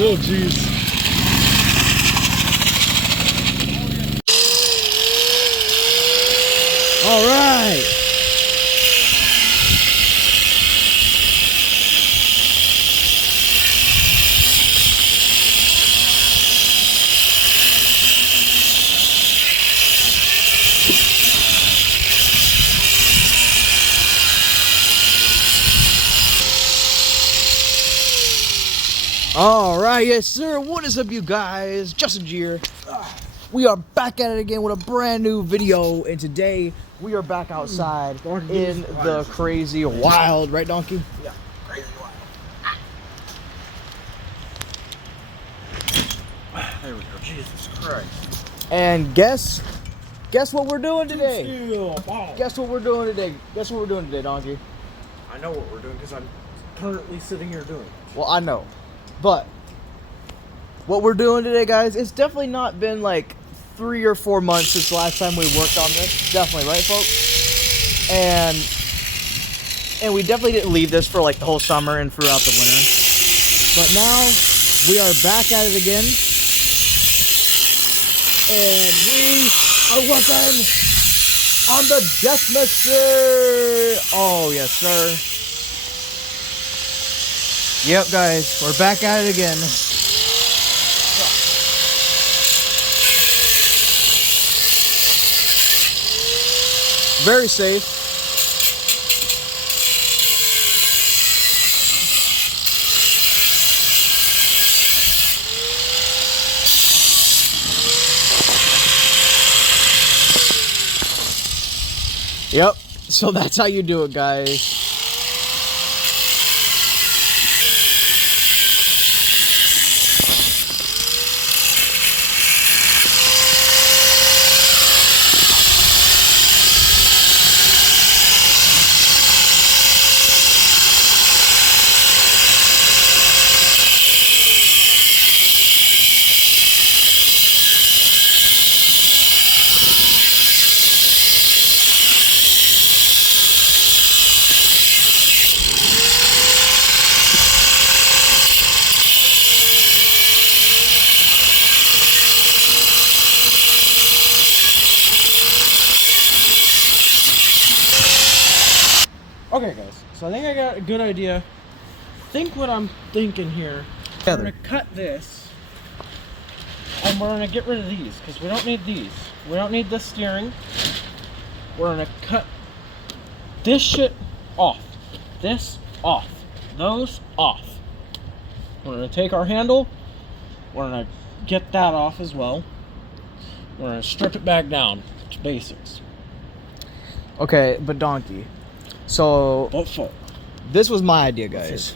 Oh, jeez. All right. All right, yes sir. What is up, you guys? Justin here. We are back at it again with a brand new video, and today we are back outside in the crazy wild, right, Donkey? Yeah, crazy wild. There we go. Jesus Christ. And guess what we're doing today? Guess what we're doing today? Guess what we're doing today, Donkey? I know what we're doing because I'm currently sitting here doing it. Well, I know. But what we're doing today, guys, it's definitely not been like 3 or 4 months since the last time we worked on this. Definitely, right, folks? And we definitely didn't leave this for like the whole summer and throughout the winter. But now we are back at it again. And we are working on the death mixer. Oh, yes, sir. Yep, guys, we're back at it again. Very safe. Yep, so that's how you do it, guys. Okay, guys. So I think I got a good idea. Think what I'm thinking here. We're gonna cut this, and we're gonna get rid of these because we don't need these. We don't need the steering. We're gonna cut this shit off. This off. Those off. We're gonna take our handle. We're gonna get that off as well. We're gonna strip it back down to basics. Okay, but Donkey. So What? this was my idea, guys.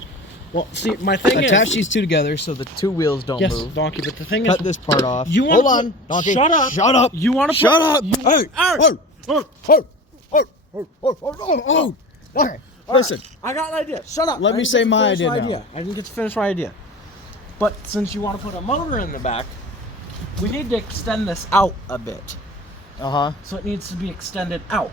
Well, see, my thing is... Attach these two together so the two wheels don't move. Donkey, but the thing Cut is... this part off. You Hold on, Donkey. Shut up. Shut up. You want to Shut up. Hey. Okay, listen. I got an idea. Shut up. Let me say my idea now. I didn't get to finish my idea. But since you want to put a motor in the back, we need to extend this out a bit. Uh-huh. So it needs to be extended out.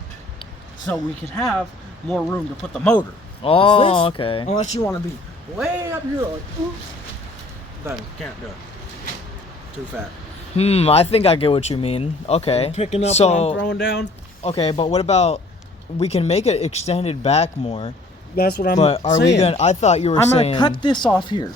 So we can have more room to put the motor. Oh, okay. Unless you want to be way up here, like, oops. Then can't do it. Too fat. I think I get what you mean. Okay. I'm picking up what I'm throwing down. Okay, but what about we can make it extended back more? That's what I'm saying. But are we gonna? I thought you were saying. I'm gonna cut this off here.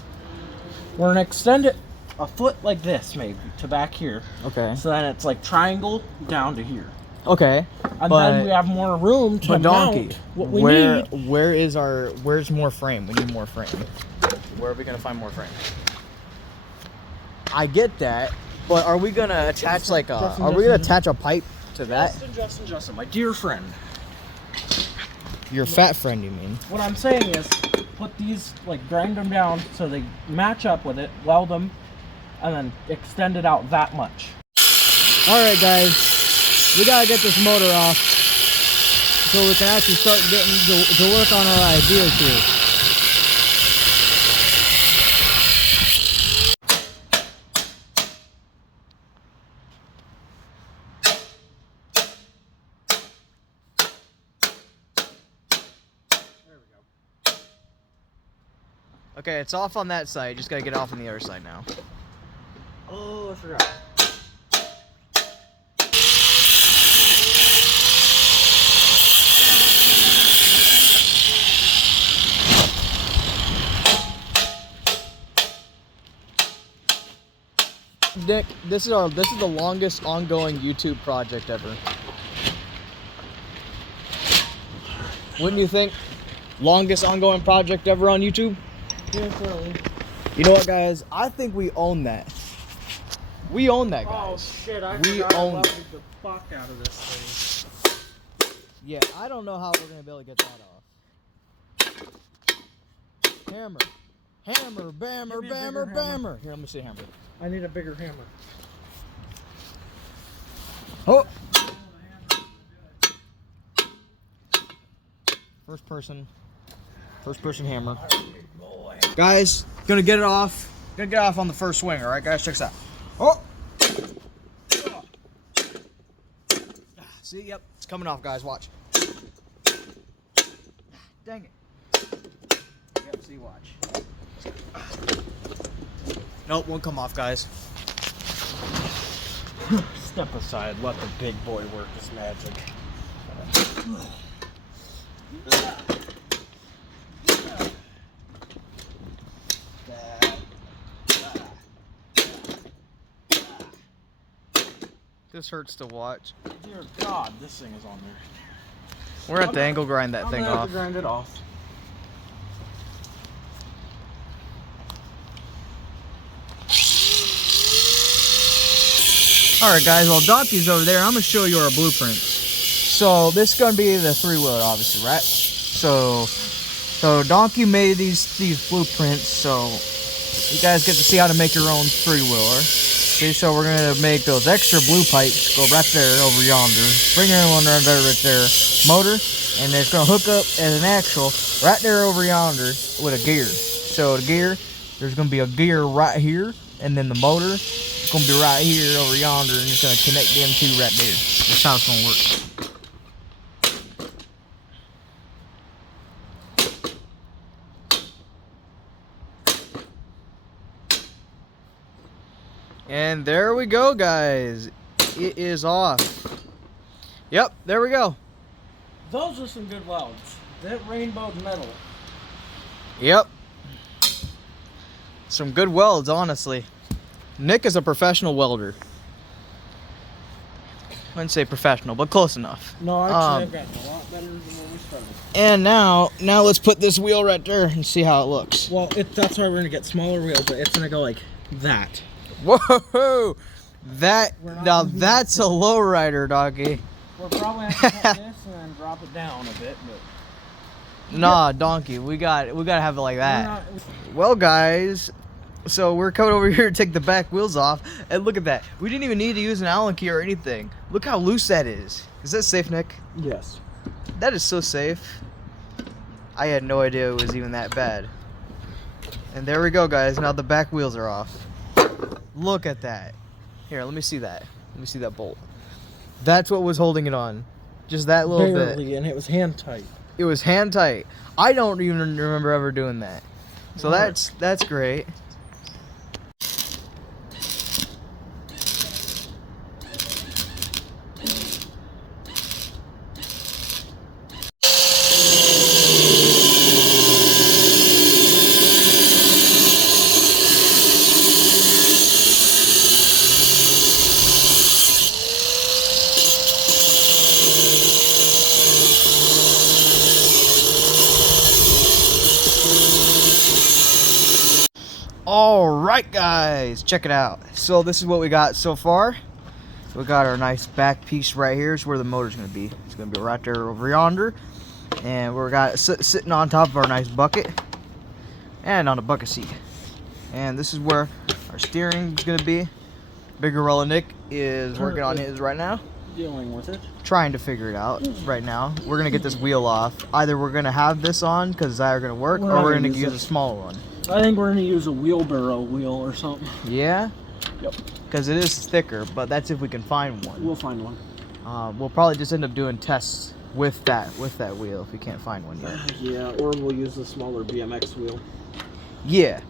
We're gonna extend it a foot like this, maybe, to back here. Okay. So then it's like triangle down to here. Okay. And then we have more room to mount what we need. Where's more frame? We need more frame. Where are we gonna find more frame? I get that, but are we gonna attach like a? Are we gonna attach a pipe to that? Justin, my dear friend. Your fat friend, you mean? What I'm saying is, put these, like, grind them down so they match up with it, weld them, and then extend it out that much. All right, guys. We gotta get this motor off so we can actually start getting to work on our ideas here. Okay, it's off on that side. Just gotta get off on the other side now. Oh, I forgot. Nick, this is the longest ongoing YouTube project ever. Wouldn't you think? Longest ongoing project ever on YouTube? Yeah, clearly. You know what, guys? I think we own that. We own that, guys. Oh shit! I We forgot I own leveled it. the fuck out of this thing. Yeah, I don't know how we're gonna be able to get that off. Hammer, hammer, bammer, Give me a bammer, bigger hammer. bammer. Here, let me see hammer. I need a bigger hammer. Oh. First person hammer. Guys, gonna get it off. Gonna get it off on the first swing, alright guys? Check this out. Oh! See, yep, it's coming off, guys. Watch. Dang it. Yep, see, watch. Nope, won't come off, guys. Step aside, let the big boy work his magic. This hurts to watch. Dear God, this thing is on there. We're at the angle grind that I'm thing gonna have off. to grind it off. Alright guys, while Donkey's over there, I'm going to show you our blueprints. So this is going to be the 3-wheeler, obviously, right? So Donkey made these blueprints, so you guys get to see how to make your own 3-wheeler. See, so we're going to make those extra blue pipes go right there over yonder. Bring in one right there, motor, and it's going to hook up as an axle right there over yonder with a gear. So the gear, there's going to be a gear right here, and then the motor is going to be right here over yonder, and it's going to connect them two right there. That's how it's going to work. And there we go, guys. It is off. Yep, there we go. Those are some good welds. That rainbowed metal. Yep. Some good welds, honestly. Nick is a professional welder. I wouldn't say professional, but close enough. No, actually, I've gotten a lot better than when we started. And now let's put this wheel right there and see how it looks. Well, that's why we're gonna get smaller wheels, but it's gonna go like that. Whoa! That's a lowrider, doggy. We're probably gonna have to cut this and then drop it down a bit, but Nah, donkey. We gotta have it like that. Well, guys, so we're coming over here to take the back wheels off, and look at that. We didn't even need to use an Allen key or anything. Look how loose that is. Is that safe, Nick? Yes. That is so safe. I had no idea it was even that bad. And there we go, guys. Now the back wheels are off. Look at that. Here, let me see that. Let me see that bolt. That's what was holding it on. Just that little Barely, bit. and it was hand tight. It was hand tight. I don't even remember ever doing that. So that's great. Alright guys, check it out. So this is what we got so far. So we got our nice back piece right here. Is where the motor's going to be. It's going to be right there over yonder. And we got sitting on top of our nice bucket. And on a bucket seat. And this is where our steering is going to be. Big Gorilla Nick is working on his right now. Dealing with it. Trying to figure it out right now. We're going to get this wheel off. Either we're going to have this on because it's either going to work, or we're going to use a smaller one. I think we're going to use a wheelbarrow wheel or something. Yeah? Yep. Because it is thicker, but that's if we can find one. We'll find one. We'll probably just end up doing tests with that wheel if we can't find one yet. Yeah, or we'll use the smaller BMX wheel. Yeah.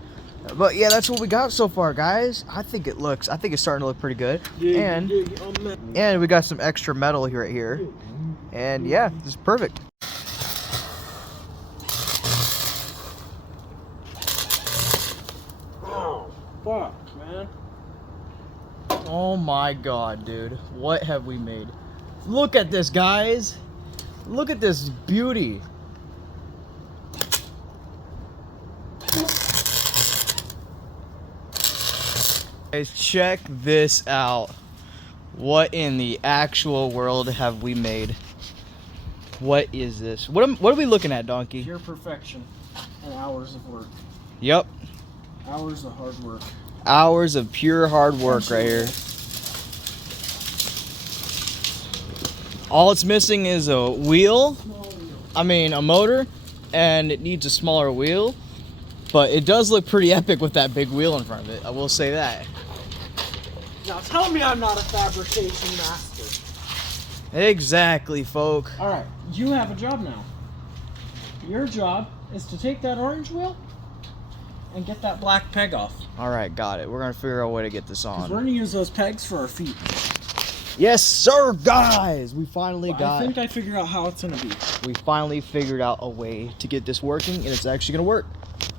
But yeah, that's what we got so far, guys. I think it's starting to look pretty good. And we got some extra metal right here. And yeah, this is perfect. Oh, fuck, man. Oh my god, dude. What have we made? Look at this, guys. Look at this beauty. Guys, check this out. What in the actual world have we made? What is this? What are we looking at, Donkey? Pure perfection and hours of work. Yep. Hours of hard work. Hours of pure hard work right here. All it's missing is a wheel. I mean, a motor, and it needs a smaller wheel. But it does look pretty epic with that big wheel in front of it. I will say that. Now tell me I'm not a fabrication master. Exactly, folk. Alright, you have a job now. Your job is to take that orange wheel and get that black peg off. Alright, got it. We're going to figure out a way to get this on. Because we're going to use those pegs for our feet. Yes, sir, guys! We finally got... I think I figured out how it's going to be. We finally figured out a way to get this working, and it's actually going to work.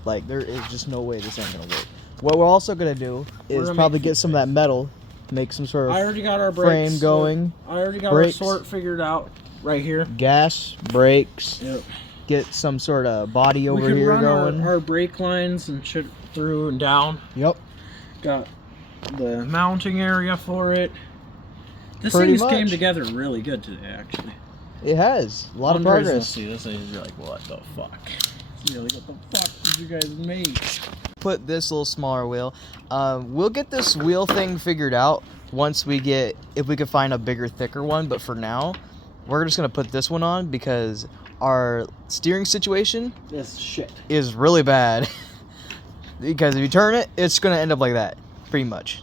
Like, there is just no way this ain't going to work. What we're also going to do is probably get some of that metal, make some sort of I already got our brakes frame going. I already got brakes, our sort figured out right here. Gas, brakes. Yep. Get some sort of body over here run going. Our brake lines and shit through and down. Yep. Got the mounting area for it. This Pretty thing much came together really good today, actually. It has. A lot of progress. See this and you're like, what the fuck? You're like, what the fuck did you guys make? Put this little smaller wheel. We'll get this wheel thing figured out once we get, if we can find a bigger, thicker one. But for now, we're just gonna put this one on because our steering situation is really bad. Because if you turn it, it's gonna end up like that, pretty much.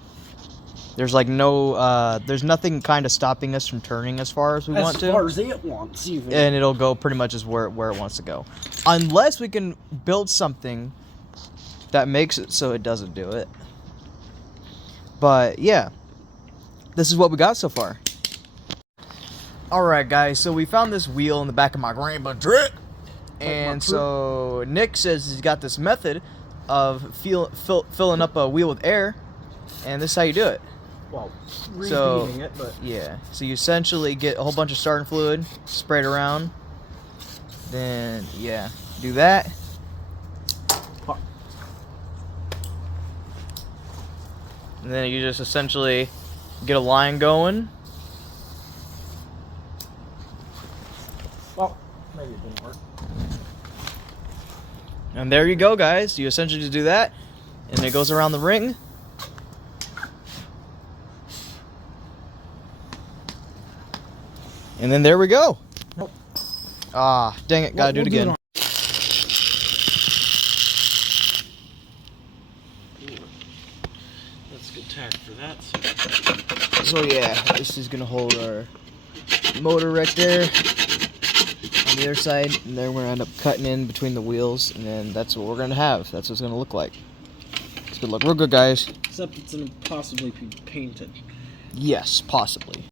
There's like no, there's nothing kind of stopping us from turning as far as we want to. As far as it wants, even. And it'll go pretty much as where it wants to go. Unless we can build something that makes it so it doesn't do it. But yeah, this is what we got so far. Alright guys, so we found this wheel in the back of my grandpa truck. And so Nick says he's got this method of filling up a wheel with air. And this is how you do it. Well, reheating it, but... Yeah, so you essentially get a whole bunch of starting fluid, spray it around. Then, yeah, do that. And then you just essentially get a line going. Well, maybe it didn't work. And there you go, guys. You essentially just do that, and it goes around the ring. And then there we go. Nope. Ah, dang it, gotta do it again. That's good tack for that. So yeah, this is gonna hold our motor right there on the other side, and then we're gonna end up cutting in between the wheels, and then that's what we're gonna have. That's what it's gonna look like. It's gonna look real good, guys. Except it's gonna possibly be painted. Yes, possibly.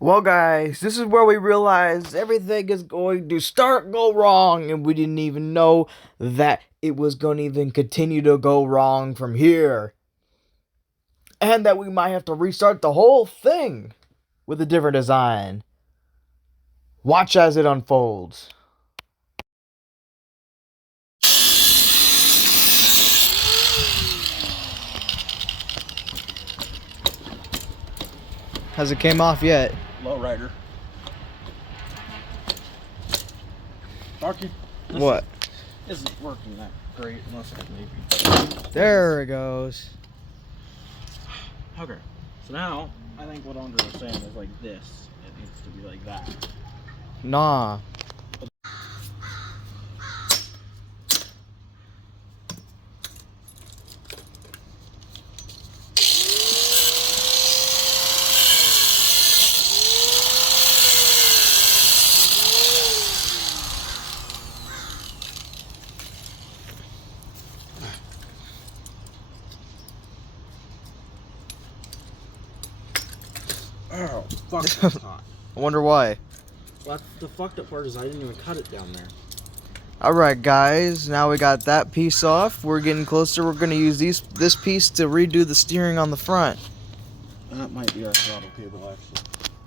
Well, guys, this is where we realized everything is going to go wrong, and we didn't even know that it was going to even continue to go wrong from here. And that we might have to restart the whole thing with a different design. Watch as it unfolds. Hasn't came off yet. Lowrider. Darky. What? Isn't working that great unless I maybe. There it goes. Okay. So now, I think what Andre was saying is like this. It needs to be like that. Nah. fucking hot. I wonder why. Well, the fucked up part is I didn't even cut it down there. Alright guys, now we got that piece off. We're getting closer. We're going to use this piece to redo the steering on the front. That might be our throttle cable, actually.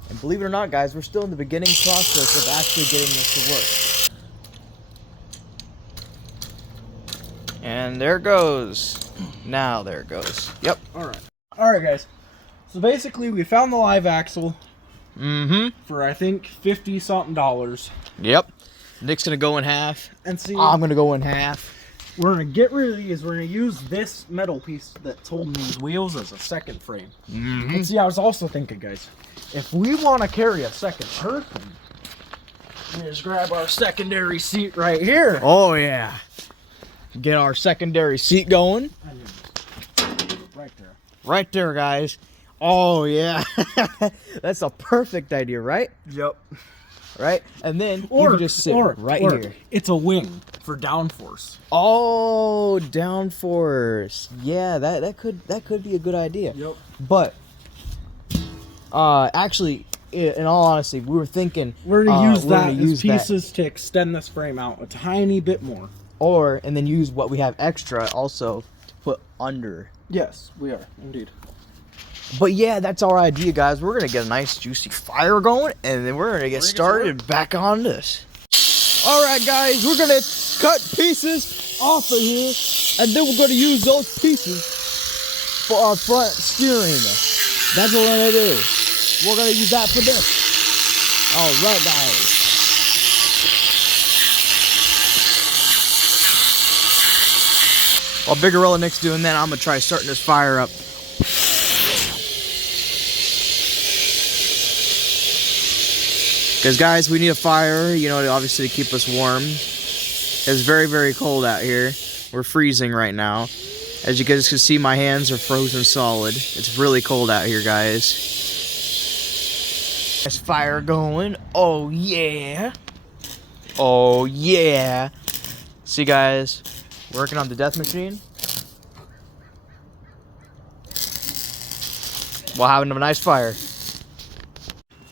And believe it or not, guys, we're still in the beginning process of actually getting this to work. And there it goes. Now there it goes. Yep. Alright guys. So basically we found the live axle. For I think $50-something. Yep. Nick's gonna go in half. And see, I'm gonna go in half. we're gonna get rid of these. We're gonna use this metal piece that's holding these wheels as a second frame. And see, I was also thinking, guys, if we want to carry a second person, we just grab our secondary seat right here. Oh yeah. Get our secondary seat going. Right there. Right there, guys. Oh yeah. That's a perfect idea, right? Yep. Right? And then you can just sit right here. It's a wing for downforce. Oh, downforce. Yeah, that could be a good idea. Yep. But actually, in all honesty, we were thinking We're gonna use that as use pieces to extend this frame out a tiny bit more. and then use what we have extra also to put under. Yes, we are indeed. But yeah, that's our idea, guys. We're gonna get a nice juicy fire going, and then we're gonna get started back on this. All right, guys, we're gonna cut pieces off of here, and then we're gonna use those pieces for our front steering. That's what we're gonna do. We're gonna use that for this. All right, guys. While Bigorella Nick's doing that, I'm gonna try starting this fire up. Because, guys, we need a fire, you know, obviously to keep us warm. It's very, very cold out here. We're freezing right now. As you guys can see, my hands are frozen solid. It's really cold out here, guys. There's fire going. Oh, yeah. Oh, yeah. See, guys, working on the death machine. While having a nice fire.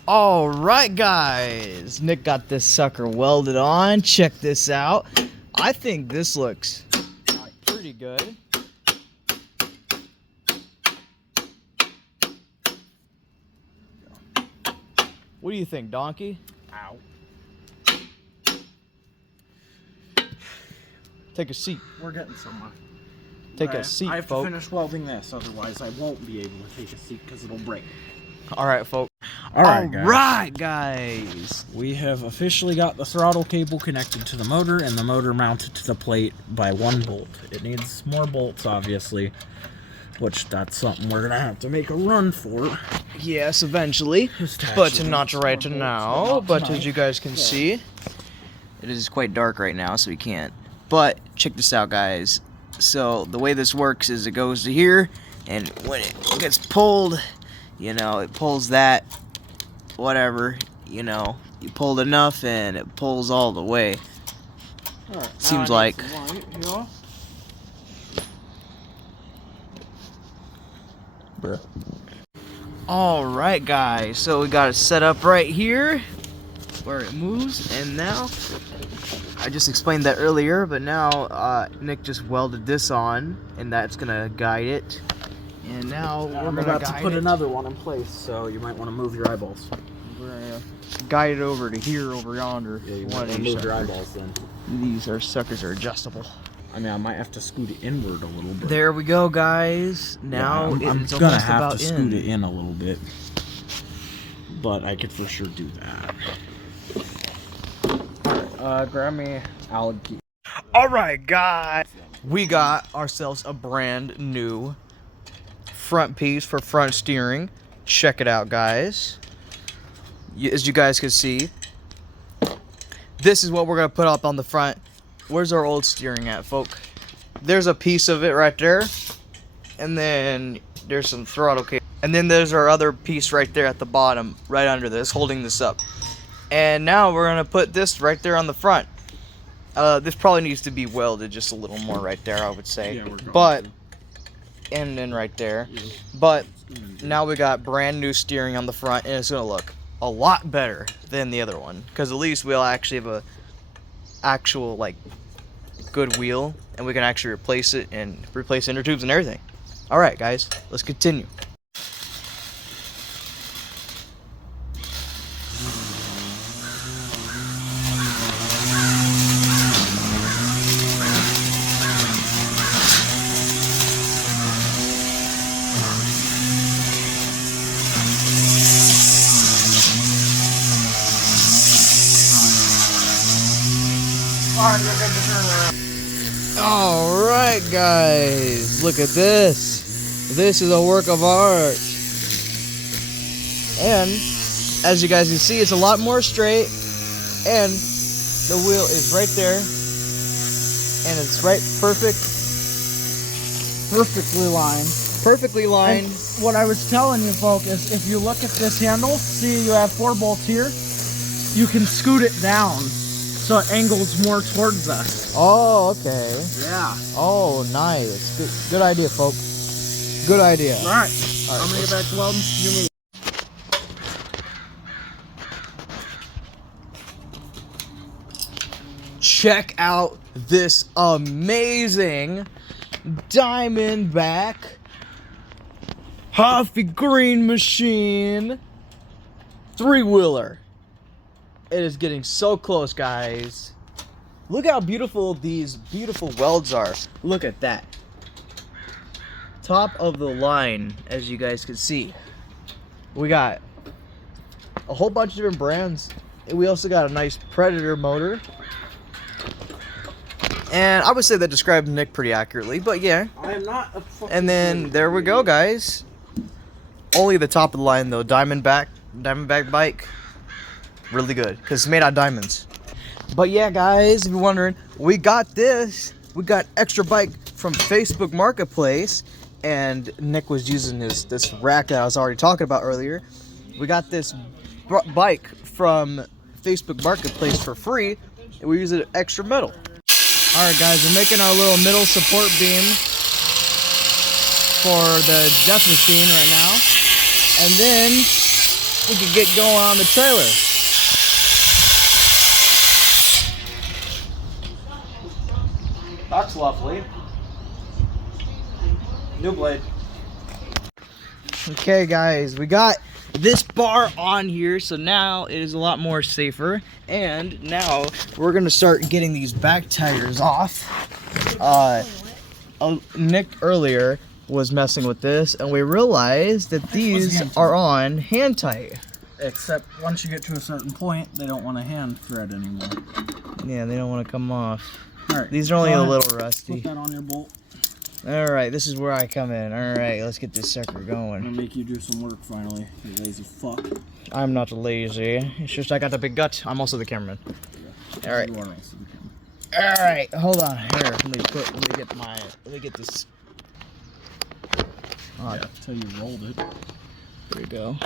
Alright, guys, Nick got this sucker welded on. Check this out. I think this looks pretty good. What do you think, Donkey? Ow. Take a seat. We're getting somewhere. Take a seat, I have folks. to finish welding this, otherwise I won't be able to take a seat because it'll break. Alright, folks. Alright, guys. We have officially got the throttle cable connected to the motor and the motor mounted to the plate by one bolt. It needs more bolts, obviously, which that's something we're gonna have to make a run for. Yes, eventually. But not right now. But as you guys can see, it is quite dark right now, so we can't. But check this out, guys. So the way this works is it goes to here, and when it gets pulled, you know, it pulls that, whatever, you know, you pulled enough and it pulls all the way. Right, seems like. Alright, guys, so we got it set up right here where it moves, and now I just explained that earlier, but now Nick just welded this on, and that's gonna guide it. And now we're about to put another one in place, so you might want to move your eyeballs. We're gonna guide it over to here, over yonder. Yeah, you want to move your eyeballs then. These suckers are adjustable. I mean, I might have to scoot it inward a little bit. There we go, guys. Now I'm it's gonna almost have about to scoot it in a little bit, but I could for sure do that. Alright, grab me Allen key. Alright, guys. We got ourselves a brand new front piece for front steering. Check it out, guys. As you guys can see, this is what we're gonna put up on the front. Where's our old steering at, folk? There's a piece of it right there, and then there's some throttle cable, and then there's our other piece right there at the bottom, right under this, holding this up. And now we're gonna put this right there on the front. This probably needs to be welded just a little more right there, I would say. Yeah, we're going but to. and then right there. But now we got brand new steering on the front, and it's gonna look a lot better than the other one, because at least we'll actually have a actual like good wheel, and we can actually replace it and replace inner tubes and everything. All right, guys, let's continue. All right, guys, look at this. This is a work of art. And as you guys can see, it's a lot more straight, and the wheel is right there, and it's right Perfectly lined. Perfectly lined. And what I was telling you, folks, is if you look at this handle, see you have 4 bolts here, you can scoot it down so it angles more towards us. Oh, okay. Yeah. Oh, nice. Good idea, folks. Good idea. All right. I'm gonna get back to welding. You move. Check out this amazing Diamondback Coffee Green Machine 3-wheeler. It is getting so close, guys. Look how beautiful these beautiful welds are. Look at that. Top of the line, as you guys can see. We got a whole bunch of different brands. We also got a nice Predator motor. And I would say that described Nick pretty accurately, but yeah. I am not a fucking And then there we go, guys. Only the top of the line though. Diamondback bike. Really good, because it's made out of diamonds. But yeah, guys, if you're wondering, we got this. We got extra bike from Facebook Marketplace, and Nick was using this rack that I was already talking about earlier. We got this bike from Facebook Marketplace for free, and we use it extra metal. All right, guys, we're making our little middle support beam for the death machine right now, and then we can get going on the trailer. That's lovely. New blade. Okay, guys, we got this bar on here, so now it is a lot more safer. And now we're gonna start getting these back tires off. Nick earlier was messing with this, and we realized that these are on hand tight. Except once you get to a certain point, they don't want a hand thread anymore. Yeah, they don't want to come off. All right, these are only a little rusty. Put that on your bolt. All right, this is where I come in. All right, let's get this sucker going. I'm gonna make you do some work finally, you lazy fuck. I'm not lazy. It's just I got the big gut. I'm also the cameraman. Yeah. All right. You are also the cameraman. All right, hold on. Here, let me get this. Oh, yeah, until you rolled it. There we go.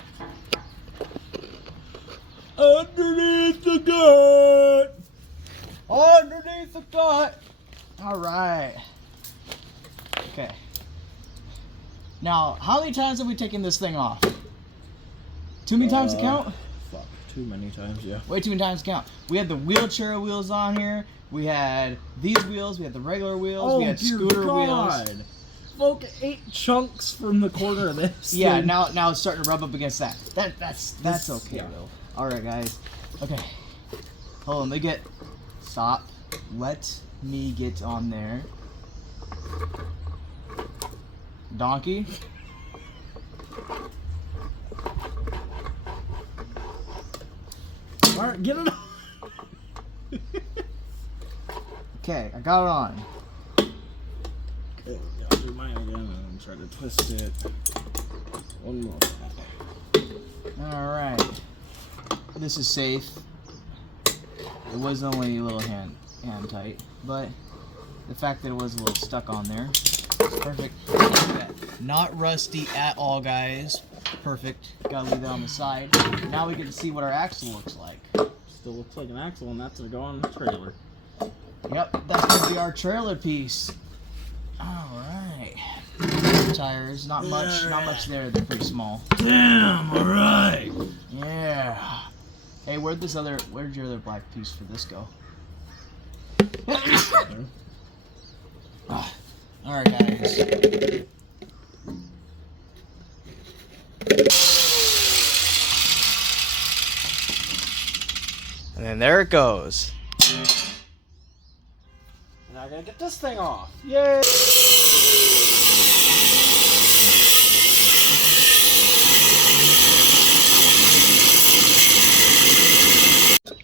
Underneath the gut. Underneath the gut. All right. Okay. Now, how many times have we taken this thing off? Too many times to count? Fuck, too many times, yeah. Way too many times to count. We had the wheelchair wheels on here. We had these wheels. We had the regular wheels. We had scooter wheels. Folk 8 chunks from the corner of this. Yeah, thing. now it's starting to rub up against that. That's okay yeah. though. All right, guys. Okay. Hold on. Stop. Let me get on there. Donkey. Alright, get it on. Okay, I got it on. Okay, I'll do mine again and try to twist it. One more. Alright. This is safe. It was only a little hand tight, but the fact that it was a little stuck on there is perfect. Not rusty at all, guys. Perfect. Gotta leave that on the side. Now we get to see what our axle looks like. Still looks like an axle, and that's gonna go on the trailer. Yep, that's gonna be our trailer piece. Alright. the tires. Not much there. They're pretty small. Damn, alright. Yeah. Hey, where'd your other black piece for this go? Alright, guys. And then there it goes. Now I gotta get this thing off. Yay!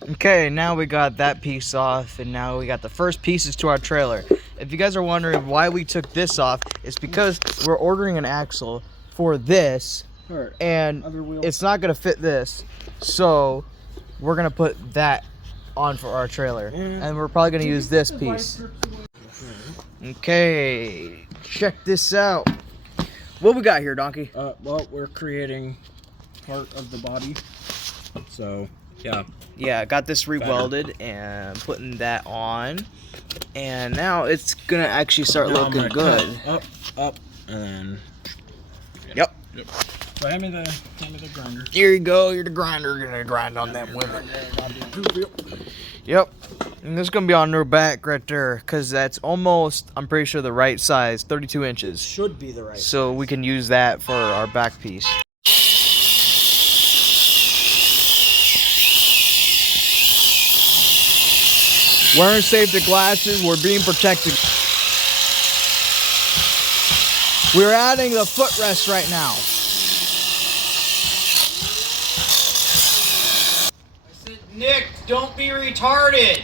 Okay, now we got that piece off, and now we got the first pieces to our trailer. If you guys are wondering why we took this off, it's because we're ordering an axle for this, and it's not gonna fit this, so we're gonna put that on for our trailer, and we're probably gonna use this piece. Okay, check this out. What we got here, Donkey? Well, we're creating part of the body, so yeah. Yeah, I got this re-welded and putting that on, and now it's gonna actually start looking good. Up, and then. Yep. So hand me the grinder. Here you go. You're the grinder. You're gonna grind on them women. Yep. And this is gonna be on their back right there, cause that's almost, I'm pretty sure, the right size, 32 inches. Should be the right. So we can use that for our back piece. Wearing safety glasses, we're being protected. We're adding the footrest right now. I said, Nick, don't be retarded.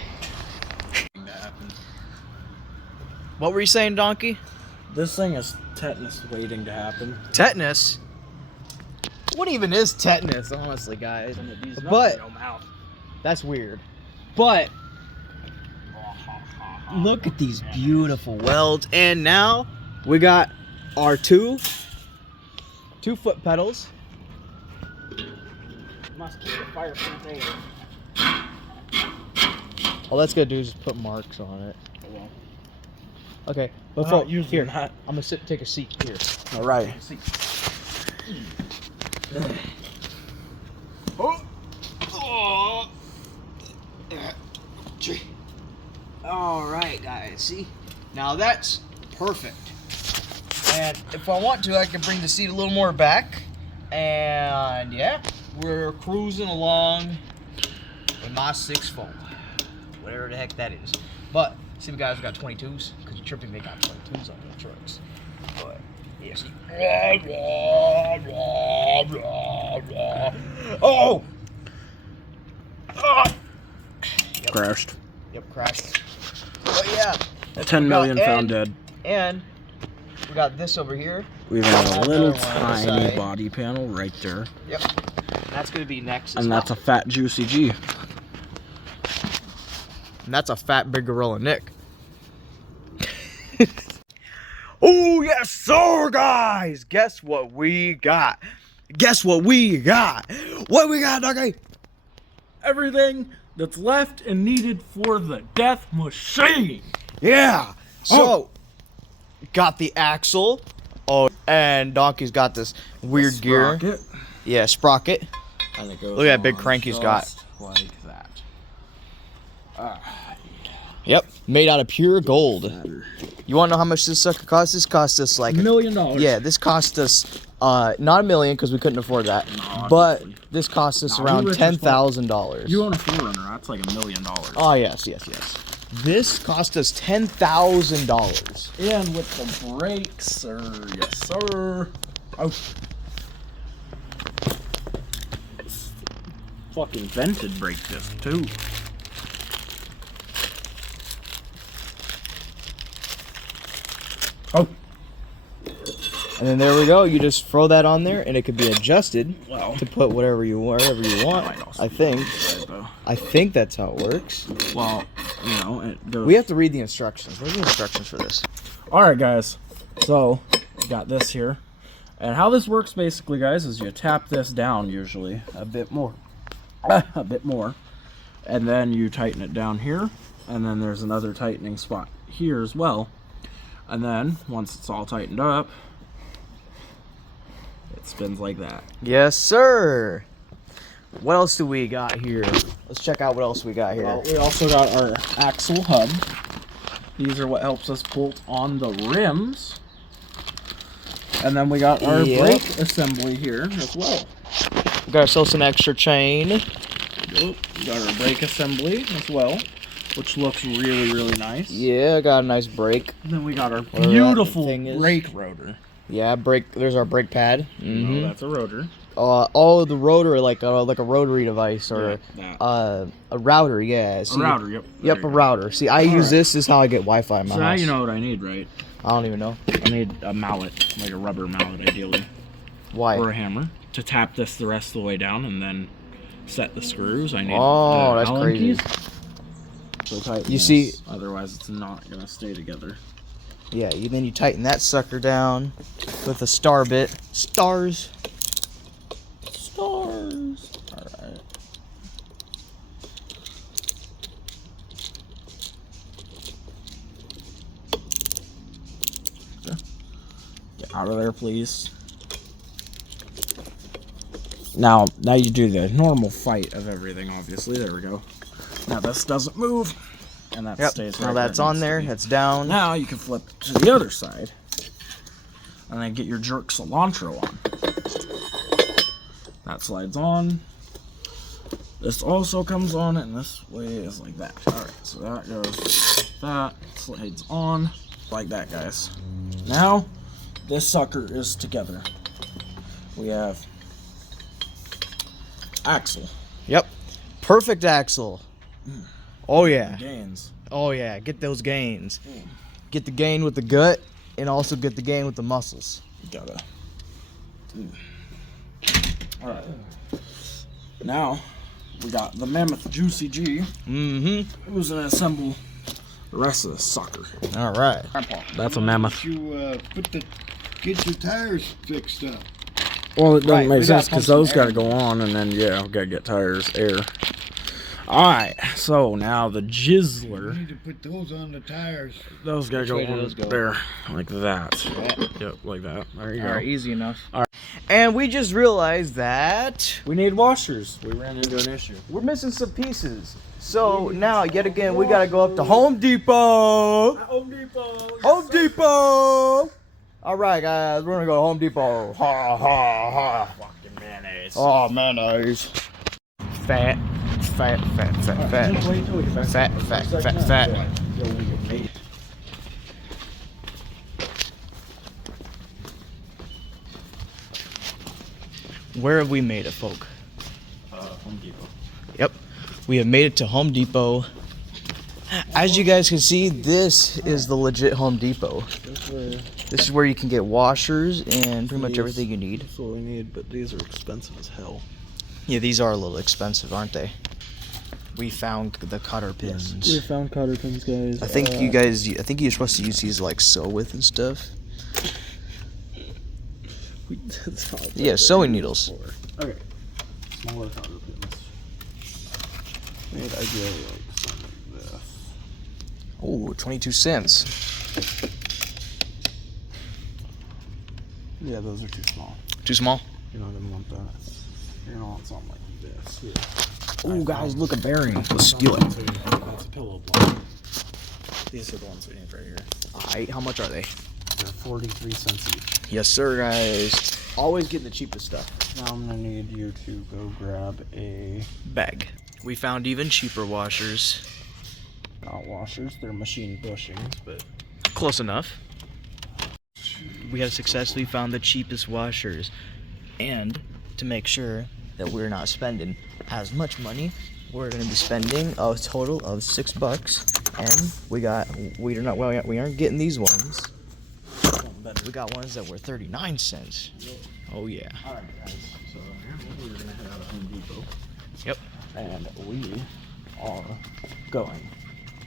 What were you saying, Donkey? This thing is tetanus waiting to happen. Tetanus? What even is tetanus, honestly, guys? But that's weird. But look at these beautiful welds, and now we got our two foot pedals. Must keep the fire from there. All that's gonna do is just put marks on it. Oh, well. Okay, before here, not. I'm gonna take a seat here. All right. All right, guys. See, now that's perfect. And if I want to, I can bring the seat a little more back. And yeah, we're cruising along with my 6.4, whatever the heck that is. But see, guys, we got 22s because you tripping. They got 22s on their trucks. But yes. Oh! Yep. Crashed. Yep, crashed. But yeah. 10 million found dead. And we got this over here. We have a little tiny body panel right there. Yep. And that's going to be next. And that's a fat, juicy G. And that's a fat, big gorilla Nick. Oh, yes, sir, guys. Guess what we got? Guess what we got? What we got, Donkey? Everything that's left and needed for the death machine. Yeah. So, got the axle. Oh, and Donkey's got this weird gear. Yeah, sprocket. And it goes Look at that big crank he's got. Like that. Yep, made out of pure gold. You want to know how much this sucker cost? This cost us like $1 million. Yeah, this cost us not $1 million because we couldn't afford that, but this cost us around $10,000. You own a 4Runner, that's like $1 million. Oh yes. This cost us $10,000. And with the brakes, sir, yes sir. Oh, fucking vented brake disc too. Oh. And then there we go. You just throw that on there, and it could be adjusted Well, to put wherever you want. I think. I think that's how it works. Well, you know, it goes. We have to read the instructions. Where's the instructions for this? All right, guys. So, got this here, and how this works basically, guys, is you tap this down usually a bit more, and then you tighten it down here, and then there's another tightening spot here as well. And then, once it's all tightened up, It spins like that. Yes, sir. What else do we got here? Let's check out what else we got here. Well, we also got our axle hub. These are what helps us bolt on the rims. And then we got our brake assembly here as well. We got ourselves some extra chain. Yep. We got our brake assembly as well, which looks really, really nice. Yeah, got a nice brake. And then we got our beautiful brake rotor. Yeah, brake. There's our brake pad. No, that's a rotor. All of the rotor, like a rotary device or a router. Yes. A router. Yep. Yep, a router. See, I use this. This is how I get Wi-Fi in my house. So now you know what I need, right? I don't even know. I need a mallet, like a rubber mallet, ideally. Why? Or a hammer to tap this the rest of the way down and then set the screws. I need. That's Allen crazy. keys. So tighten You this, see, otherwise it's not gonna stay together. Yeah, then you tighten that sucker down with a star bit. Stars. All right. Get out of there, please. Now you do the normal fight of everything, obviously. There we go. Now this doesn't move, and that stays right. Now that's on there, that's down. Now you can flip to the other side, and then get your jerk cilantro on. That slides on. This also comes on, and this way is like that. Alright, so that goes, that slides on, like that, guys. Now, this sucker is together. We have axle. Yep. Perfect axle. Oh yeah. Gains. Oh yeah, get those gains. Get the gain with the gut, and also get the gain with the muscles. Gotta. Alright. Now, we got the Mammoth Juicy G. Mm-hmm. Who's gonna assemble the rest of the sucker. Alright. That's a Mammoth. You get your tires fixed up. Well, it doesn't make sense because those gotta go on, and then, yeah, we gotta get tires, air. Alright, so now the Jizzler. You need to put those on the tires. Those gotta go on there, like that. Yep, like that. There you go. Alright, easy enough. Alright. And we just realized that we need washers. We ran into an issue. we're missing some pieces. So now, yet again, we gotta go up to Home Depot. Home Depot. Home Depot. Alright, guys, we're gonna go to Home Depot. Ha ha ha. Fucking mayonnaise. Oh, mayonnaise. Fat. Fat. Just wait till we get back. Fat. Where have we made it, folk? Home Depot. Yep. We have made it to Home Depot. As you guys can see, this is the legit Home Depot. This is where you can get washers and pretty much everything you need. That's what we need, but these are expensive as hell. Yeah, these are a little expensive, aren't they? We found the cutter pins. We found cutter pins, guys. I think I think you're supposed to use these like sew with and stuff. Yeah, sewing needles. Okay. Smaller cutter pins. Made ideally like something like this. Oh, 22 cents. Yeah, those are too small. Too small? You're not gonna want that. You're gonna want something like this. Here. Oh, guys, look, a bearing. Let's steal it. That's a pillow block. These are the ones we need right here. Alright, how much are they? They're 43 cents each. Yes, sir, guys. Always getting the cheapest stuff. Now I'm gonna need you to go grab a Bag. We found even cheaper washers. not washers, they're machine bushings, but Close enough. We have successfully found the cheapest washers. And to make sure that we're not spending as much money, we're going to be spending a total of $6. And we aren't getting these ones. We got ones that were 39 cents. Oh yeah. alright guys, so we're gonna head out of Home Depot. Yep. And we are going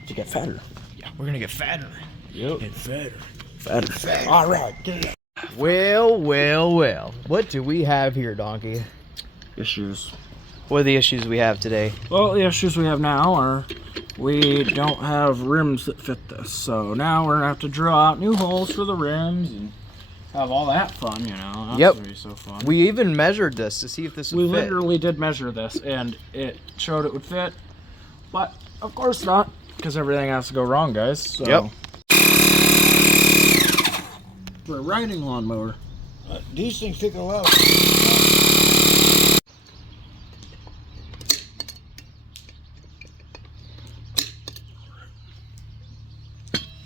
to get fatter. Yeah, we're gonna get fatter. Yep. Get fatter. Fatter. Alright, get it. Well. What do we have here, Donkey? Issues. What are the issues we have today? Well, the issues we have now are we don't have rims that fit this. So now we're gonna have to drill out new holes for the rims and have all that fun, you know. That's Yep. gonna be so fun. We even measured this to see if this would We fit. literally did measure this, and it showed it would fit, but of course not, because everything has to go wrong, guys. So. Yep. For a riding lawnmower. These things take a while.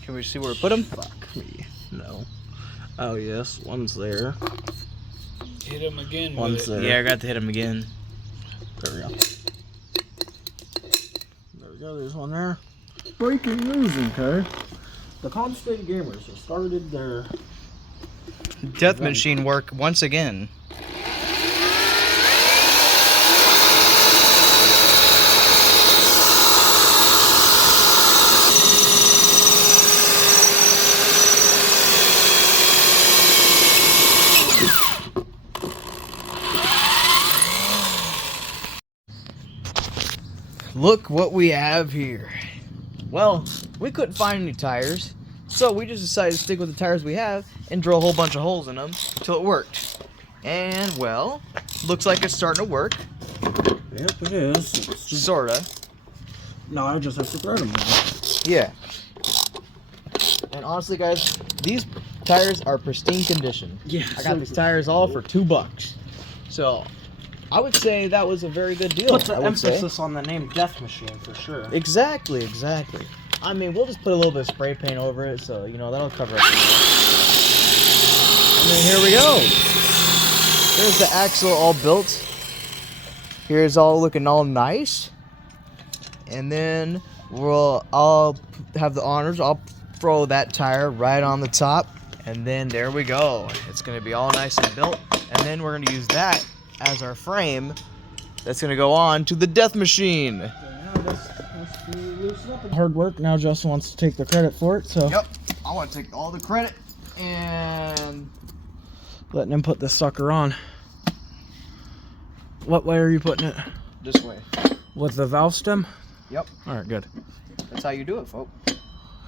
Can we see where we put them? Fuck me. No. Oh yes, one's there. Hit them again. One's there. Yeah, I got to hit them again. There we go. There we go. There's one there. Breaking news, okay? The Constipated Gamers have started their Death machine work once again. Look what we have here. Well, we couldn't find any tires, so we just decided to stick with the tires we have and drill a whole bunch of holes in them until it worked. And, well, looks like it's starting to work. Yep, it is. It's just... Sorta. No, I just have to thread them. Yeah. And honestly, guys, these tires are pristine condition. Yeah. I got these tires all for $2. So, I would say that was a very good deal. Puts the I would say. emphasis on the name Death Machine for sure. Exactly, exactly. I mean, we'll just put a little bit of spray paint over it, so, you know, that'll cover up the And then here we go. There's the axle all built. Here's all looking all nice. And then I'll have the honors. I'll throw that tire right on the top. And then there we go. It's going to be all nice and built. And then we're going to use that as our frame that's going to go on to the Death Machine. Hard work. Now Justin wants to take the credit for it, so. Yep. I want to take all the credit and Letting him put this sucker on. What way are you putting it? this way. With the valve stem? Yep. Alright, good. That's how you do it, folks.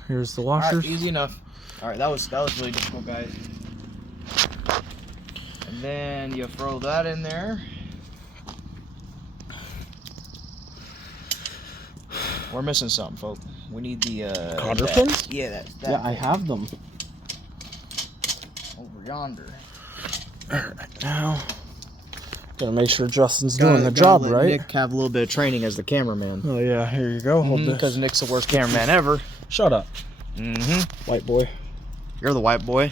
Here's the All washers. right, easy enough. All right, that was really difficult, guys. And then you throw that in there. We're missing something, folks. We need the Cotter that- pins? Yeah, that Yeah, I have them. over yonder. Alright, now. Gotta make sure Justin's doing the job right. Nick have a little bit of training as the cameraman. Oh yeah, here you go. Hold this. Because Nick's the worst cameraman ever. Shut up, Mm-hmm. white boy. You're the white boy.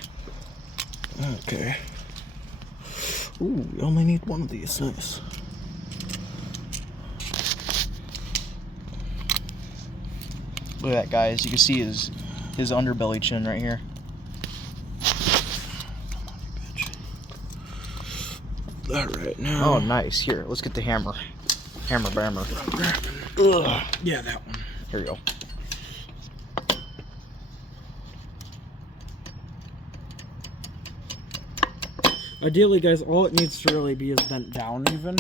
Okay. Ooh, we only need one of these. Nice. Look at that, guys. You can see his underbelly chin right here. Alright, now. Oh, nice. Here, let's get the hammer. Hammer bammer. Ugh. Yeah, that one. Here we go. Ideally, guys, all it needs to really be is bent down even.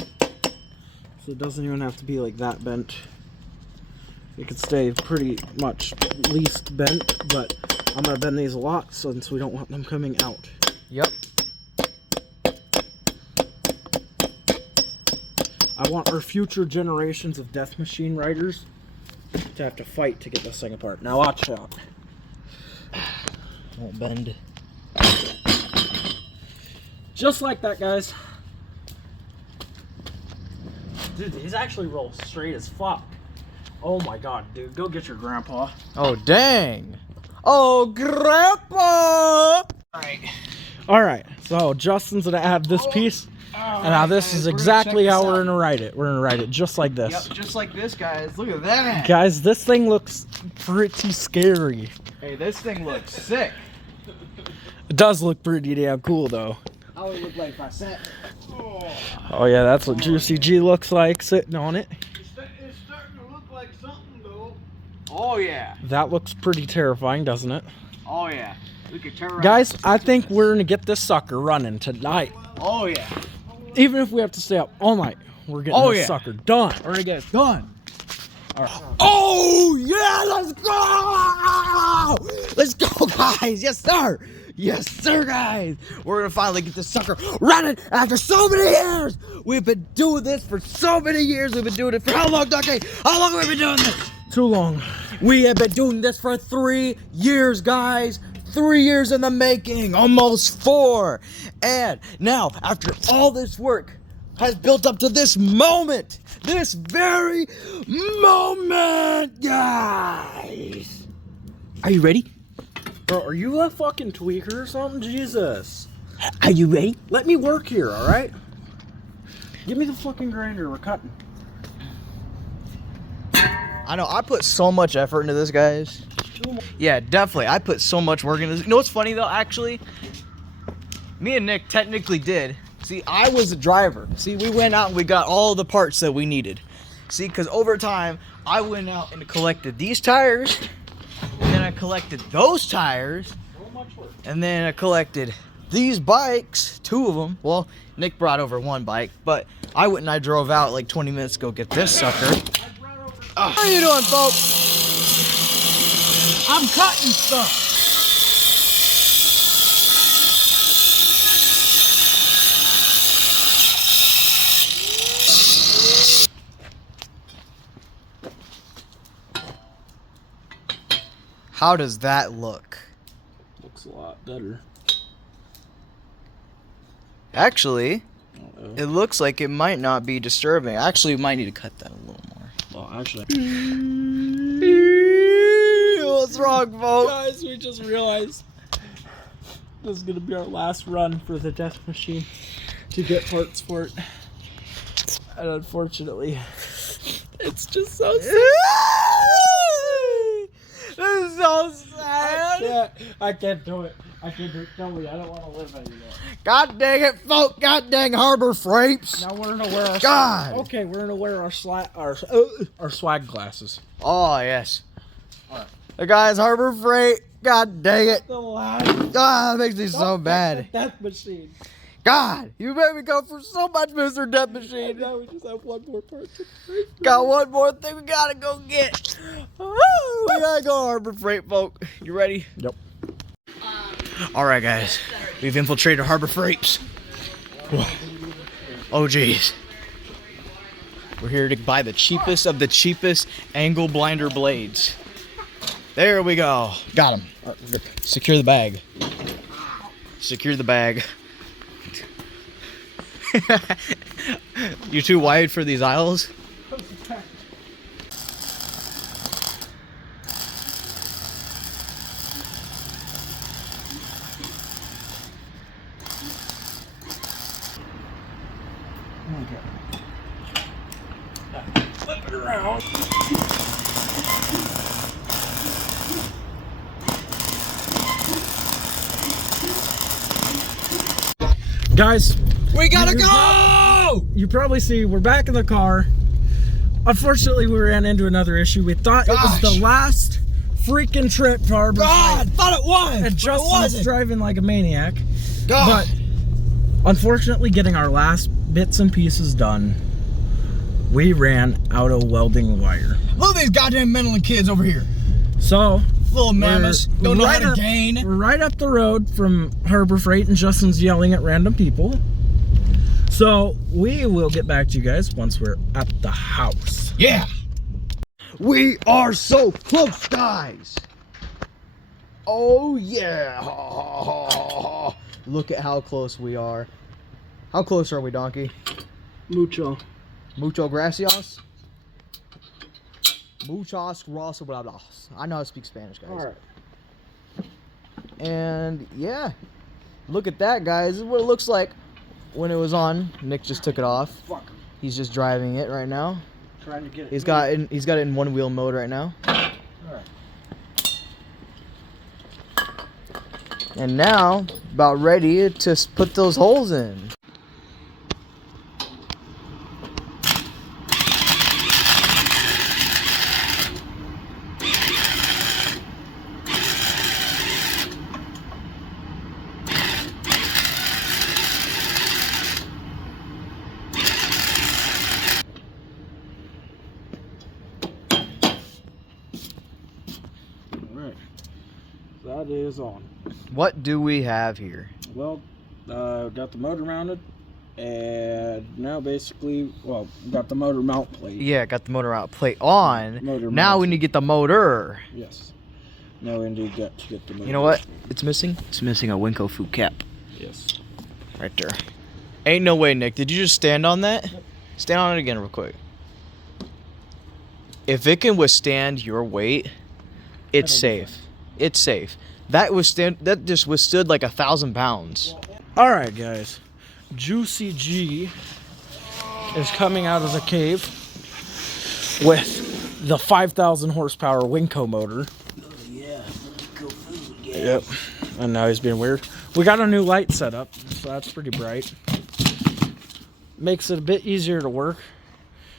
So it doesn't even have to be like that bent. It could stay pretty much least bent, but I'm going to bend these a lot since we don't want them coming out. Yep. I want our future generations of Death Machine riders to have to fight to get this thing apart. Now watch out. Won't bend. Just like that, guys. Dude, these actually roll straight as fuck. Oh my god, dude. Go get your grandpa. Oh, dang. Oh, Grandpa! Alright, so Justin's gonna add this piece. And now this is exactly how we're gonna ride it. We're gonna ride it just like this. Yep, just like this, guys. Look at that. Guys, this thing looks pretty scary. Hey, this thing looks sick. It does look pretty damn cool, though. How would it look like if I sat? Oh yeah, that's what Juicy G looks like sitting on it. It's starting to look like something, though. Oh, yeah. That looks pretty terrifying, doesn't it? Oh, yeah. We could terrorize. Guys, I think we're gonna get this sucker running tonight. Oh, yeah. Even if we have to stay up all night, we're getting this sucker done. We're gonna get it done. All right. Oh, yeah, let's go! Let's go, guys. Yes, sir. Yes, sir, guys. We're gonna finally get this sucker running after so many years. We've been doing this for so many years. We've been doing it for how long, Ducky? How long have we been doing this? Too long. We have been doing this for 3 years, guys. 3 years in the making, almost 4. And now, after all this work has built up to this moment, this very moment, guys. Are you ready? Bro, are you a fucking tweaker or something? Jesus. Are you ready? Let me work here, alright? Give me the fucking grinder, we're cutting. I know, I put so much effort into this, guys. Yeah, definitely. I put so much work into this. You know what's funny, though, actually? Me and Nick technically did. See, I was the driver. See, we went out and we got all the parts that we needed. See, because over time, I went out and collected these tires. And then I collected those tires. And then I collected these bikes, 2 of them. Well, Nick brought over 1 bike, but I went and I drove out like 20 minutes ago get this sucker. How are you doing, folks? I'm cutting stuff. How does that look? Looks a lot better. Actually, it looks like it might not be disturbing. Actually, we might need to cut that a little more. Well, actually. What's wrong, folks? Guys, we just realized this is gonna be our last run for the death machine to get parts for it. And unfortunately, it's just so sad. This is so sad. I can't do it. I can't do it. Tell me, I don't want to live anymore. God dang it, folks. God dang Harbor Freights. Now we're gonna wear our God. we're gonna wear our swag glasses. Oh, yes. All right. The guy's Harbor Freight. God dang it. The last God, that makes me so bad. death machine. God, you made me go for so much, Mr. Death Machine. Now we just have one more part. Got one more thing we gotta go get. Woo! We gotta go Harbor Freight, folk. You ready? Yep. All right, guys. We've infiltrated Harbor Freights. Oh, geez. We're here to buy the cheapest of the cheapest angle blinder blades. There we go. Got him. Secure the bag. Secure the bag. You too wide for these aisles? Flip it around. Guys, We gotta go! you probably see we're back in the car. Unfortunately, we ran into another issue. We thought it was the last freaking trip to Harbor God, Freight. thought it was. And Justin was driving like a maniac. God. But unfortunately, getting our last bits and pieces done, we ran out of welding wire. Look at these goddamn meddling kids over here. So, Little mammoths. Don't know how to gain. we're right up the road from Harbor Freight, and Justin's yelling at random people. So, we will get back to you guys once we're at the house. Yeah. We are so close, guys. Oh, yeah. Look at how close we are. How close are we, Donkey? Mucho. Mucho gracias? Muchas gracias, blah, blah. I know how to speak Spanish, guys. Alright. And, yeah. Look at that, guys. This is what it looks like when it was on. Nick just took it off. Fuck. He's just driving it right now. Trying to get it. He's got it in one wheel mode right now. Alright. And now, about ready to put those holes in. that is on. What do we have here? Well, got the motor mounted, and now basically, well, got the motor mount plate. Yeah, got the motor out plate on. Motor now we mounted. need to get the motor. Yes. Now we need to get the motor. You know what? It's missing? It's missing a Winco food cap. Yes. Right there. Ain't no way, Nick. Did you just stand on that? Yep. Stand on it again real quick. If it can withstand your weight, it's safe. It's safe. That just withstood like 1,000 pounds. All right, guys. Juicy G is coming out of the cave with the 5,000 horsepower Winco motor. Oh yeah, go food. Yeah. Yep. And now he's being weird. We got a new light set up, so that's pretty bright. Makes it a bit easier to work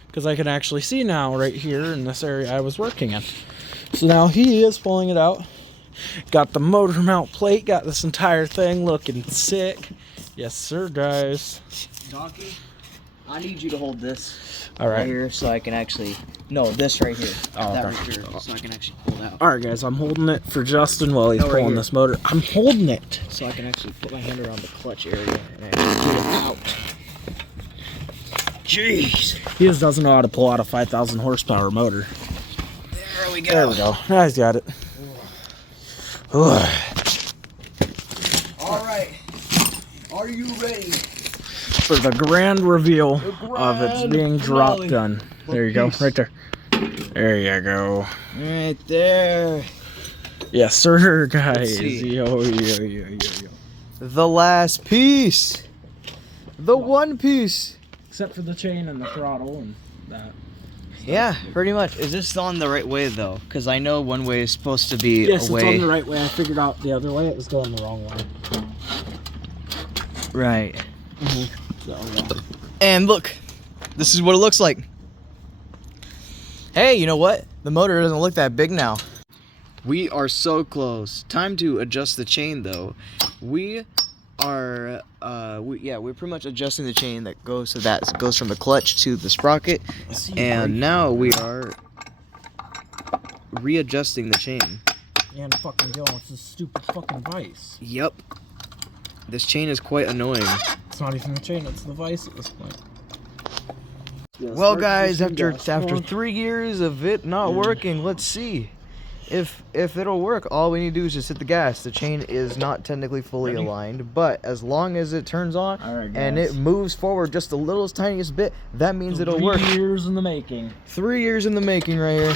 because I can actually see now right here in this area I was working in. So now he is pulling it out. Got the motor mount plate, got this entire thing looking sick. Yes, sir, guys. Donkey, I need you to hold this All right. here so I can actually... No, this right here. Oh, that okay. right here, so I can actually pull it out. All right, guys, I'm holding it for Justin while he's No, right pulling here. this motor. I'm holding it. So I can actually put my hand around the clutch area and actually get it out. Jeez. He just doesn't know how to pull out a 5,000 horsepower motor. There we go. There we go. Now he's got it. Ugh. All right. Are you ready? For the grand reveal of it's grand being finale. drop done. There you go, right there. There you go. Right there. Yes, sir, guys. see. Yo. The last piece. The one piece. Except for the chain and the throttle and that. Yeah, pretty much. Is this on the right way though? Because I know one way is supposed to be Yes, away. it's on the right way. I figured out the other way. It was going the wrong way. Right. So, yeah. And look, this is what it looks like. Hey, you know what? The motor doesn't look that big now. We are so close. Time to adjust the chain though. We are, we're pretty much adjusting the chain that goes to that. So it goes from the clutch to the sprocket. And now we are readjusting the chain. And fucking going with this stupid fucking vice. Yep. This chain is quite annoying. It's not even the chain, it's the vice at this point. Yes, Well, start guys, juicing gas. after Come on. 3 years of it not working, let's see if it'll work. All we need to do is just hit the gas. The chain is not technically fully aligned, but as long as it turns on All right, and guys. it moves forward just the littlest tiniest bit, that means it'll work. 3 years in the making. 3 years in the making right here.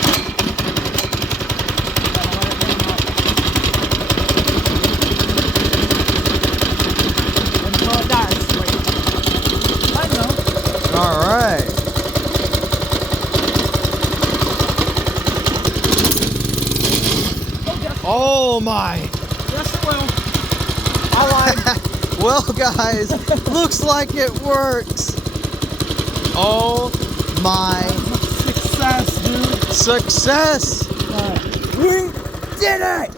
All right. Oh my. Yes, it will. Well, guys, looks like it works. Oh my. Success, dude. Success. We did it.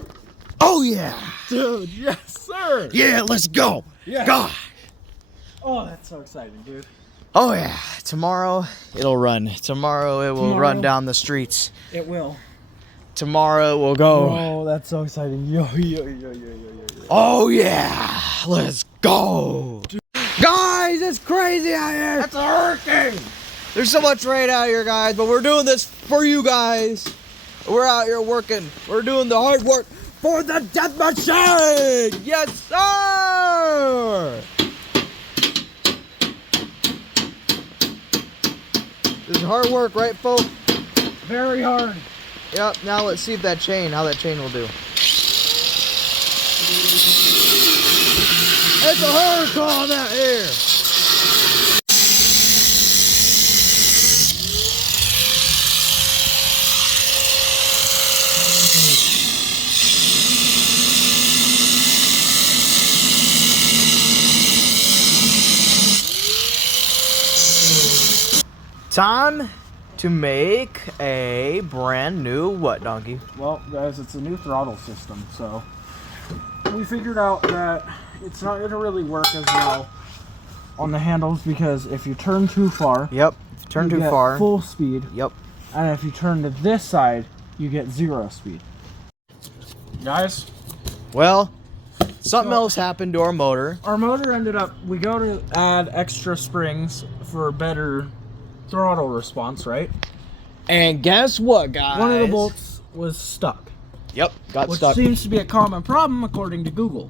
Oh yeah. Dude, yes, sir. Yeah, let's go. Yeah. God. Oh, that's so exciting, dude. Oh yeah. Tomorrow it'll run. Tomorrow it will run down the streets. It will. Tomorrow it will go. Oh, that's so exciting. Yo. Oh yeah. Let's go. Guys, it's crazy out here. That's a hurricane. There's so much rain out here, guys, but we're doing this for you guys. We're out here working. We're doing the hard work for the death machine. Yes, sir. This is hard work, right, folks? Very hard. Yep. Now let's see if how that chain will do. It's a hurricane out here. Time to make a brand new what, Donkey? Well, guys, it's a new throttle system, so we figured out that it's not going to really work as well on the handles because if you turn too far, Yep. If you turn you too get far. full speed, Yep. and if you turn to this side, you get 0 speed. Guys, Well, something else happened to our motor. Our motor ended up, we go to add extra springs for better throttle response, right? And guess what, guys? One of the bolts was stuck. Yep, got Which stuck. seems to be a common problem according to Google.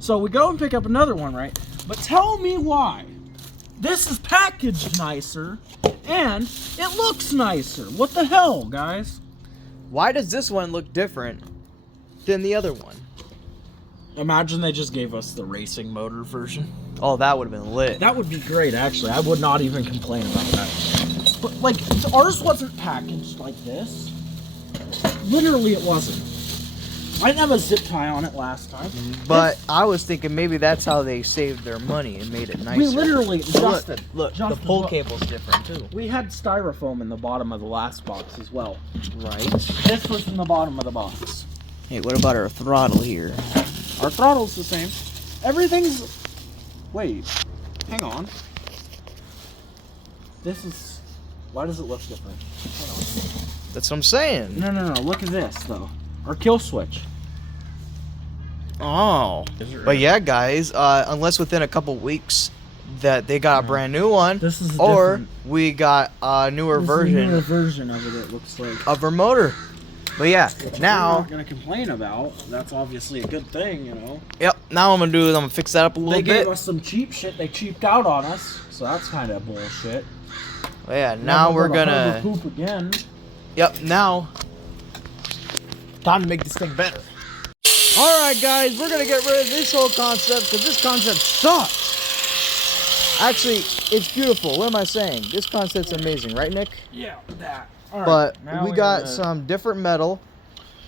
So we go and pick up another one, right? But tell me why. This is packaged nicer and it looks nicer. What the hell, guys? Why does this one look different than the other one? Imagine they just gave us the racing motor version. Oh, that would have been lit. That would be great, actually. I would not even complain about that. But, like, ours wasn't packaged like this. Literally, it wasn't. I didn't have a zip tie on it last time. But I was thinking maybe that's how they saved their money and made it nicer. We literally, Justin, look, the Justin, pull look. cable's different too. We had styrofoam in the bottom of the last box as well. Right. This was in the bottom of the box. Hey, what about our throttle here? Our throttle's the same. Everything's... Wait. Hang on. This is... Why does it look different? Hold on. That's what I'm saying. No. Look at this, though. Our kill switch. Oh. But yeah, guys, unless within a couple weeks that they got a brand new one, This is or different. we got a newer This is a version newer version of it looks like. of our motor. But yeah, We're now, not gonna complain about. That's obviously a good thing, you know. yep, now I'm gonna fix that up a little They bit. gave us some cheap shit. They cheaped out on us, so that's kind of bullshit. But yeah, now we're gonna, poop again. yep, now, time to make this thing better. Alright guys, we're gonna get rid of this whole concept, because this concept sucks. Actually, it's beautiful. What am I saying? This concept's amazing, right, Nick? Yeah, that. All right, But now we got some different metal,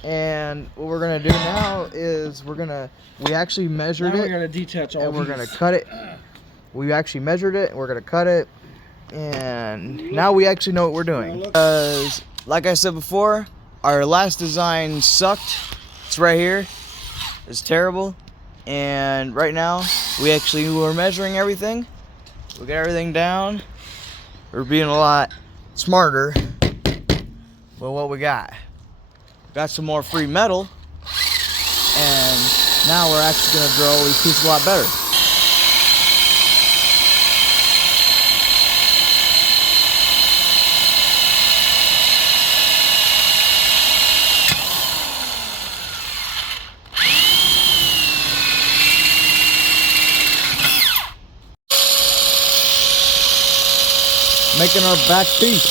and what we're gonna do now is we actually measured Now we it, gotta detach all and we're these. gonna cut it. We actually measured it, and we're gonna cut it, and now we actually know what we're doing. Because, like I said before, our last design sucked. It's right here. It's terrible, and right now we're measuring everything. We got everything down. We're being a lot smarter. Well, what we got some more free metal, and now we're actually gonna drill these pieces a lot better. Making our back piece.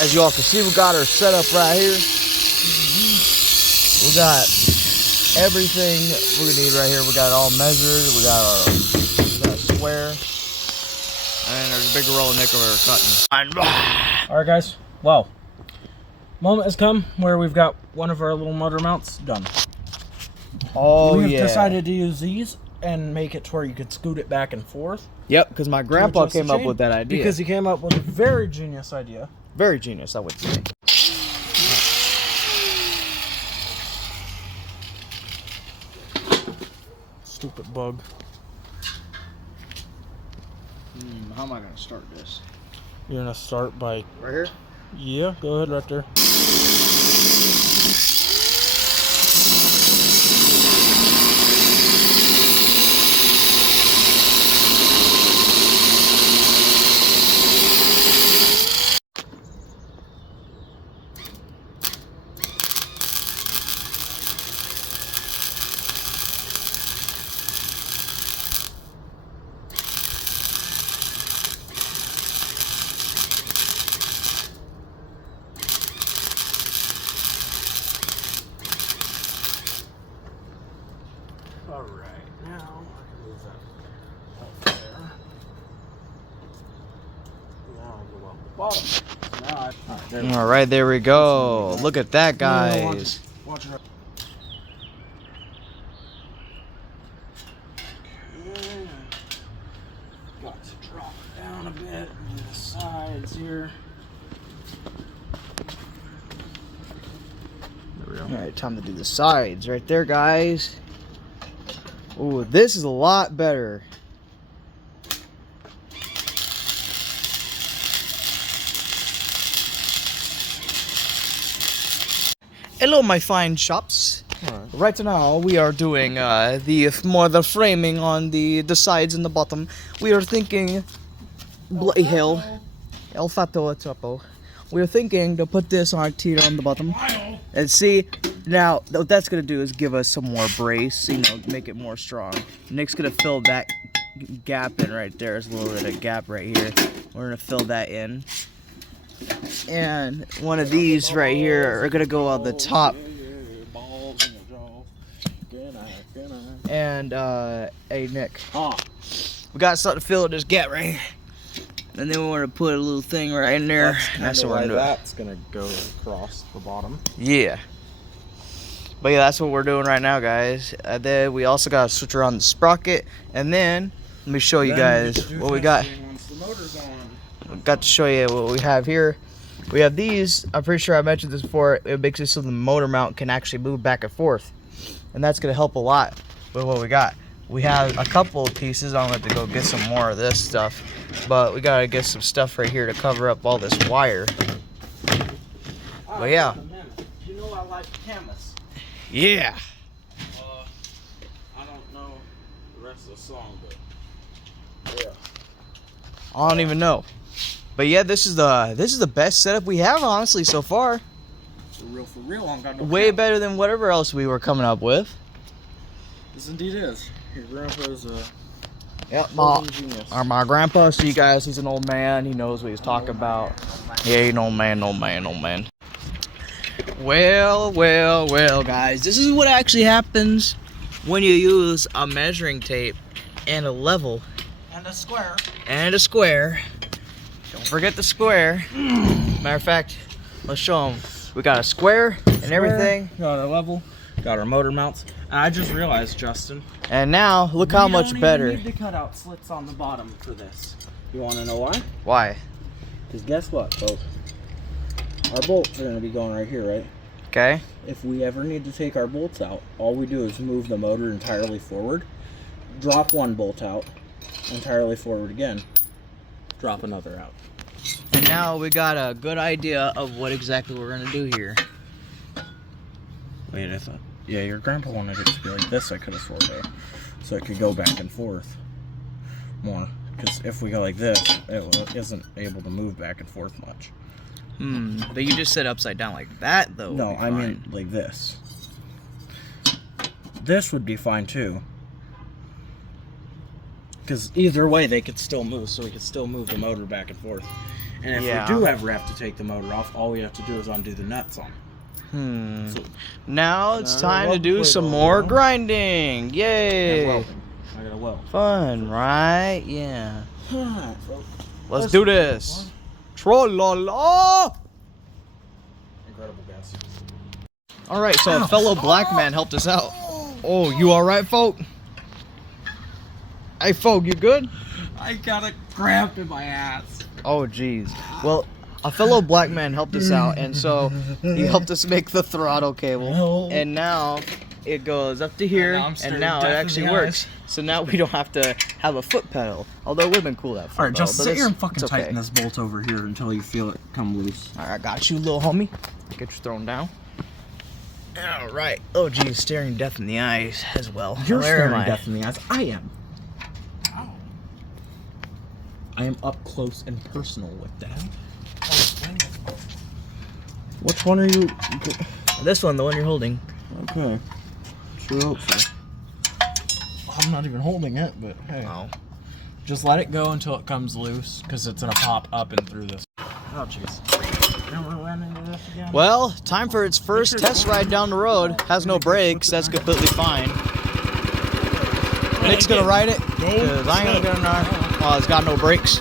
As you all can see, we got our setup right here. We got everything we need right here. We got it all measured. We got a square. And there's a big roll of nickel we're cutting. All right, guys. Well, moment has come where we've got one of our little motor mounts done. Oh, We've yeah. decided to use these and make it to where you could scoot it back and forth. Yep, because my grandpa Adjust the came up chain. with that idea. Because he came up with a very genius idea. Very genius, I would say. Stupid bug. How am I going to start this? You're gonna start by... Right here? Yeah, go ahead right there. Alright, now I can move that up there. Now I go up the bottom. So now alright, there we go. All right, there we go. Look at that, No, guys. watch it. Okay. Got to drop it down a bit on the sides here. All right, time to do the sides right there, guys. Ooh, this is a lot better. Hello, my fine shops. Alright. Right now, we are doing the framing on the sides and the bottom. We are thinking, bloody hell, El Fato Topo. We are thinking to put this on our tier on the bottom. And see, now what that's gonna do is give us some more brace, you know, make it more strong. Nick's gonna fill that gap in right there. There's a little bit of gap right here. We're gonna fill that in. And one of these right here are gonna go on the top. And hey Nick, we got something to fill in this gap right here. And then we want to put a little thing right in there. That's what we're gonna do. That's gonna go across the bottom. Yeah. But yeah, that's what we're doing right now, guys. Then we also got to switch around the sprocket, and then let me show you guys what we got. Once the motor's on. Got to show you what we have here. We have these. I'm pretty sure I mentioned this before. It makes it so the motor mount can actually move back and forth, and that's gonna help a lot with what we got. We have a couple of pieces. I'm gonna have to go get some more of this stuff, but we gotta get some stuff right here to cover up all this wire. But yeah. You know I like chemists. Yeah. I don't know the rest of the song, but yeah. I don't even know. But yeah, this is the best setup we have, honestly, so far. For real, I don't got no Way better than whatever else we were coming up with. This indeed is. Your grandpa's Yep, genius. my grandpa, see you guys, he's an old man. He knows what he's talking about. Yeah, he's an old man. Well, guys, this is what actually happens when you use a measuring tape and a level And a square. and a square. Don't forget the square. Matter of fact, let's show them. We got a square and everything. Got our level. Got our motor mounts. And I just realized, Justin. And now, look how much better. We don't even need to cut out slits on the bottom for this. You want to know why? Why? Because guess what, folks? Our bolts are going to be going right here, right? Okay. If we ever need to take our bolts out, all we do is move the motor entirely forward, drop one bolt out, entirely forward again, drop another out. And now we got a good idea of what exactly we're gonna do here. Wait, I thought... Yeah, your grandpa wanted it to be like this, I could have sworn there. So it could go back and forth more. Because if we go like this, it isn't able to move back and forth much. But you just said upside down like that, though. No, I mean like this. This would be fine too. Because either way, they could still move, so we could still move the motor back and forth. And if we do ever have to take the motor off, all we have to do is undo the nuts on it. So, now it's time to do some more grinding. Yay! I got a weld. Fun, right? Yeah. Alright, Let's do this. Troll-la-la! Incredible, guys. All right, so a fellow black man helped us out. Oh, you all right, folk? Hey, folk, you good? I got a cramp in my ass. Oh, jeez. Well, a fellow black man helped us out, and so he helped us make the throttle cable. And now it goes up to here, and now it actually works. So now we don't have to have a foot pedal. Although it would have been cool to have foot Alright, pedal. just but sit here and it's fucking okay. tighten this bolt over here until you feel it come loose. Alright, I got you, little homie. Get you thrown down. Alright. Oh, geez, staring death in the eyes as well. You're Where am staring I? death in the eyes. I am. I am up close and personal with that. Which one are you? This one, the one you're holding. Okay. Sure hope so. I'm not even holding it, but hey. Oh. Just let it go until it comes loose, because it's going to pop up and through this. Oh, jeez. Don't we run into this again? Well, time for its first test ride down the road. Has no brakes. That's completely fine. Nick's gonna ride it, because I ain't gonna get in there. Oh, it's got no brakes.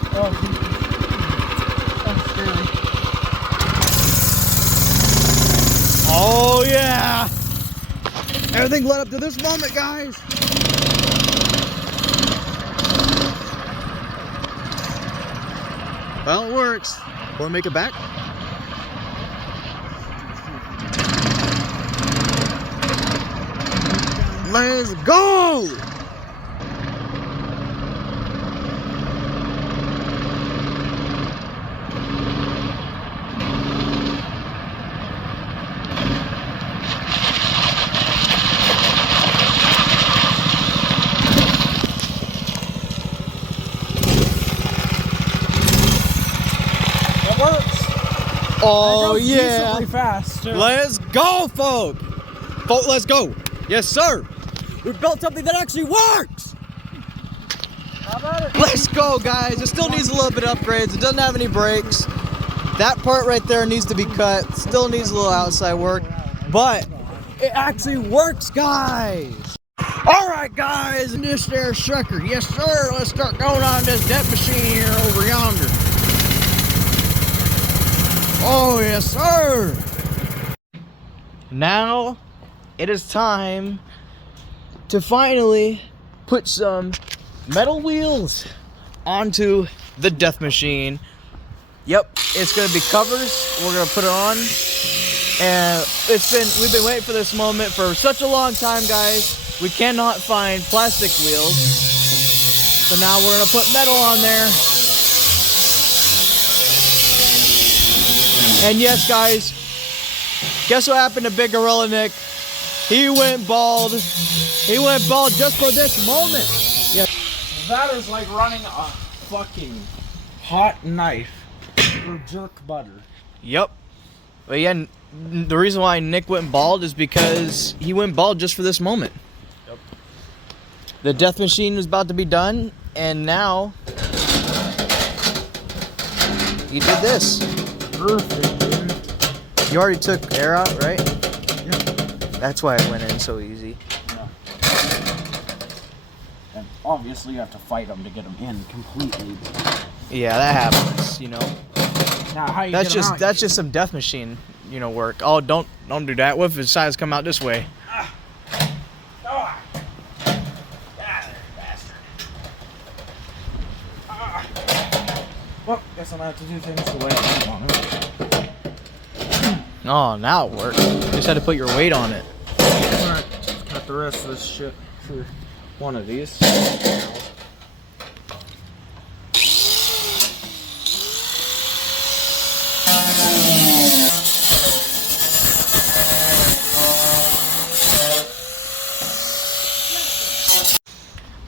Oh, yeah! Everything led up to this moment, guys! Well, it works. Wanna make it back? Let's go! Oh yeah. Decently fast, too. Let's go, folk. Folk, let's go. Yes, sir. We built something that actually works. How about it? Let's go, guys. It still needs a little bit of upgrades. It doesn't have any brakes. That part right there needs to be cut. Still needs a little outside work, but it actually works, guys. All right, guys, and this there sucker. Yes, sir. Let's start going on this death machine here over yonder. Oh, yes, sir. Now it is time to finally put some metal wheels onto the death machine. Yep, it's gonna be covers. We're gonna put it on, and we've been waiting for this moment for such a long time, guys. We cannot find plastic wheels, so now we're gonna put metal on there. And yes, guys, guess what happened to Big Gorilla Nick? He went bald. He went bald just for this moment. Yeah. That is like running a fucking hot knife through jerk butter. Yep. But yeah, the reason why Nick went bald is because he went bald just for this moment. Yep. The death machine was about to be done, and now he did this. Perfect, dude. You already took air out, right? Yeah. That's why it went in so easy. Yeah. And obviously you have to fight them to get them in completely. Yeah, that happens, you know. Now, how you That's get 'em just out? that's just some death machine, you know, work. Oh, don't do that. What if it decides to come out this way? Well, guess I'm gonna have to do things the way I want them. Oh, now it worked. You just had to put your weight on it. Alright, cut the rest of this shit for one of these.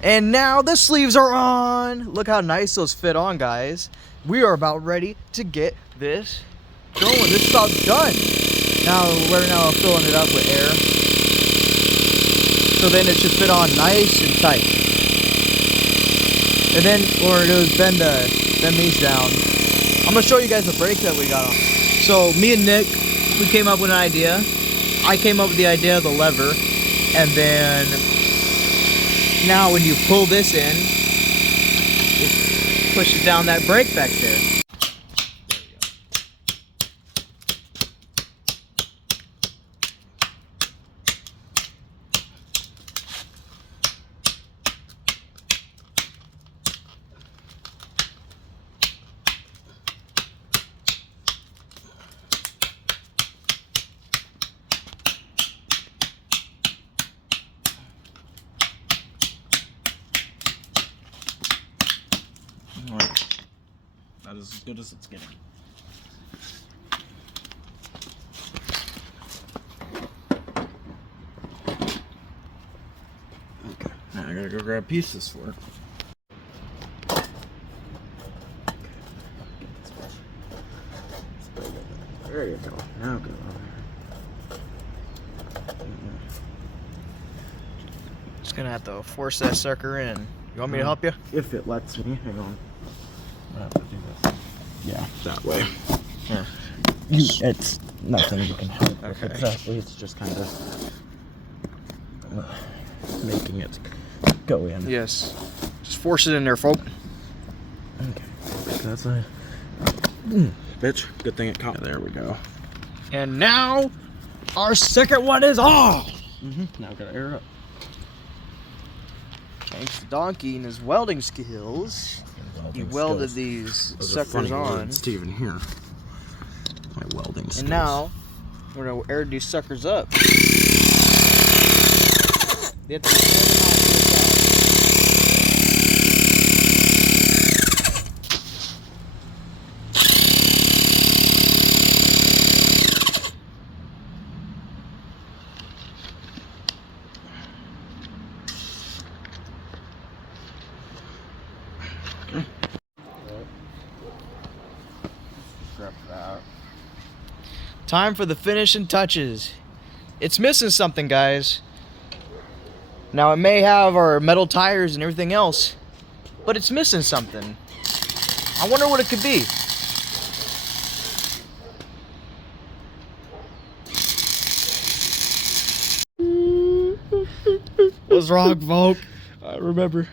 And now the sleeves are on. Look how nice those fit on, guys. We are about ready to get this going. This is about done. Now we're filling it up with air. So then it should fit on nice and tight. And then what we're gonna do is bend these down. I'm gonna show you guys the brake that we got on. So me and Nick, we came up with an idea. I came up with the idea of the lever, and then now when you pull this in, it pushes down that brake back there. That is as good as it's getting. Okay, now I gotta go grab pieces for it. There you go. Now go over here. Just gonna have to force that sucker in. You want me to help you? If it lets me. Hang on. I have to do this. Yeah, that way. Yeah. It's nothing you can help with Okay. exactly. It's just kind of making it go in. Yes. Just force it in there, folk. Okay. That's a bitch. Good thing it caught. There we go. And now our second one is off. Now gotta air up. Thanks to Donkey and his welding skills, he welded these suckers on. To even hear my welding skills. And now we're gonna air these suckers up. They have to pull them out Grab that. Time for the finishing touches. It's missing something, guys. Now, it may have our metal tires and everything else, but it's missing something. I wonder what it could be. What's wrong, folk? I remember,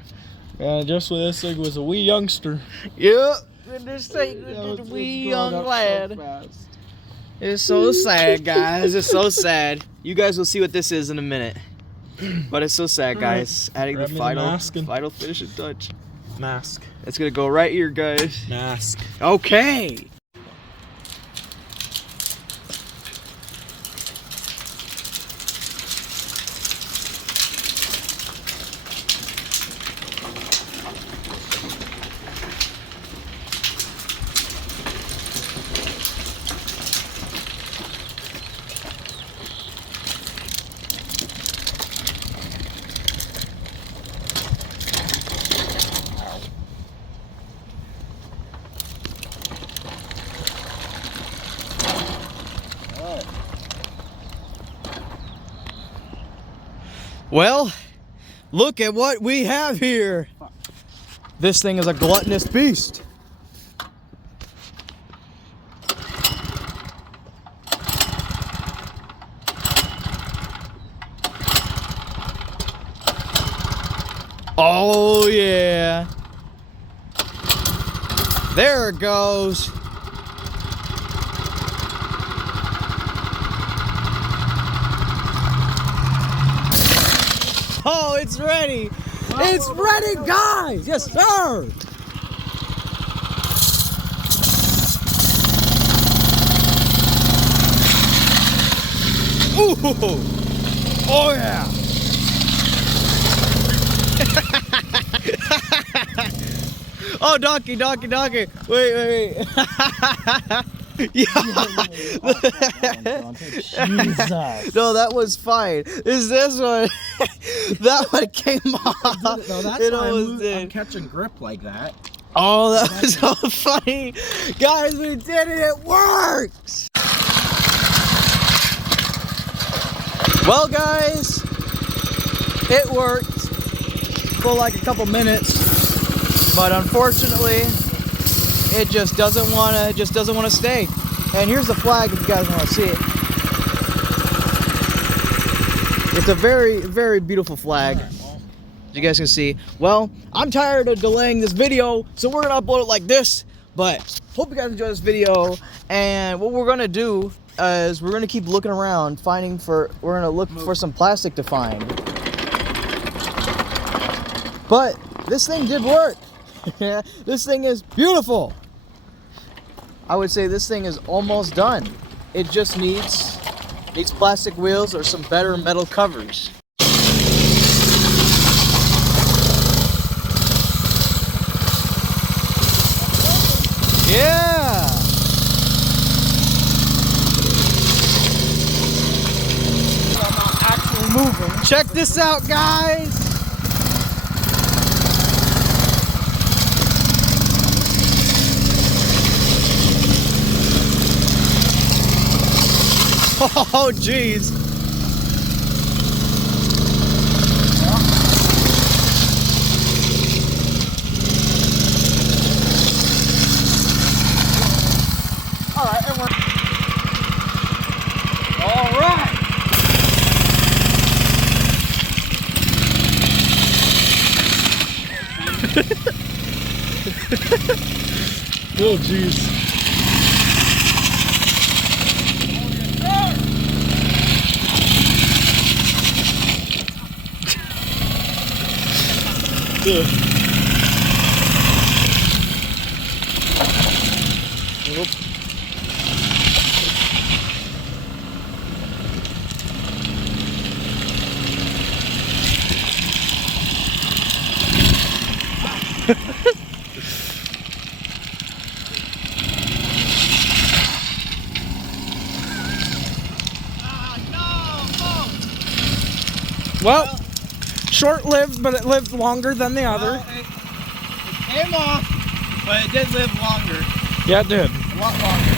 man, just when this thing was a wee youngster. Yep, this thing was a wee young lad. It's so sad, guys. It's so sad. You guys will see what this is in a minute. But it's so sad, guys. Adding the final finishing touch. Mask. It's gonna go right here, guys. Mask. Okay. Well, look at what we have here. This thing is a gluttonous beast. Oh yeah. There it goes. Oh, it's ready. It's ready, guys. Yes, sir. Ooh. Oh, yeah. Oh, donkey. Wait. Yeah. Jesus. No, that was fine. Is this one? That one came off. No, that's It why almost did. I'm catching grip like that. Oh, that was so funny. Guys, we did it. It works. Well, guys, it worked for like a couple minutes, but unfortunately, it just doesn't want to stay. And here's the flag if you guys want to see it. It's a very, very beautiful flag. As you guys can see. Well, I'm tired of delaying this video, so we're gonna upload it like this. But hope you guys enjoy this video. And what we're gonna do is we're gonna keep looking around, we're gonna look for some plastic to find. But this thing did work. This thing is beautiful. I would say this thing is almost done. It just needs plastic wheels or some better metal covers. Yeah! I'm not actually moving. Check this out, guys! Oh, jeez. All right, it worked. All right. Oh, jeez. Ugh. Well, short-lived, but it lived longer than the other. It came off, but it did live longer. Yeah, it did. A lot longer.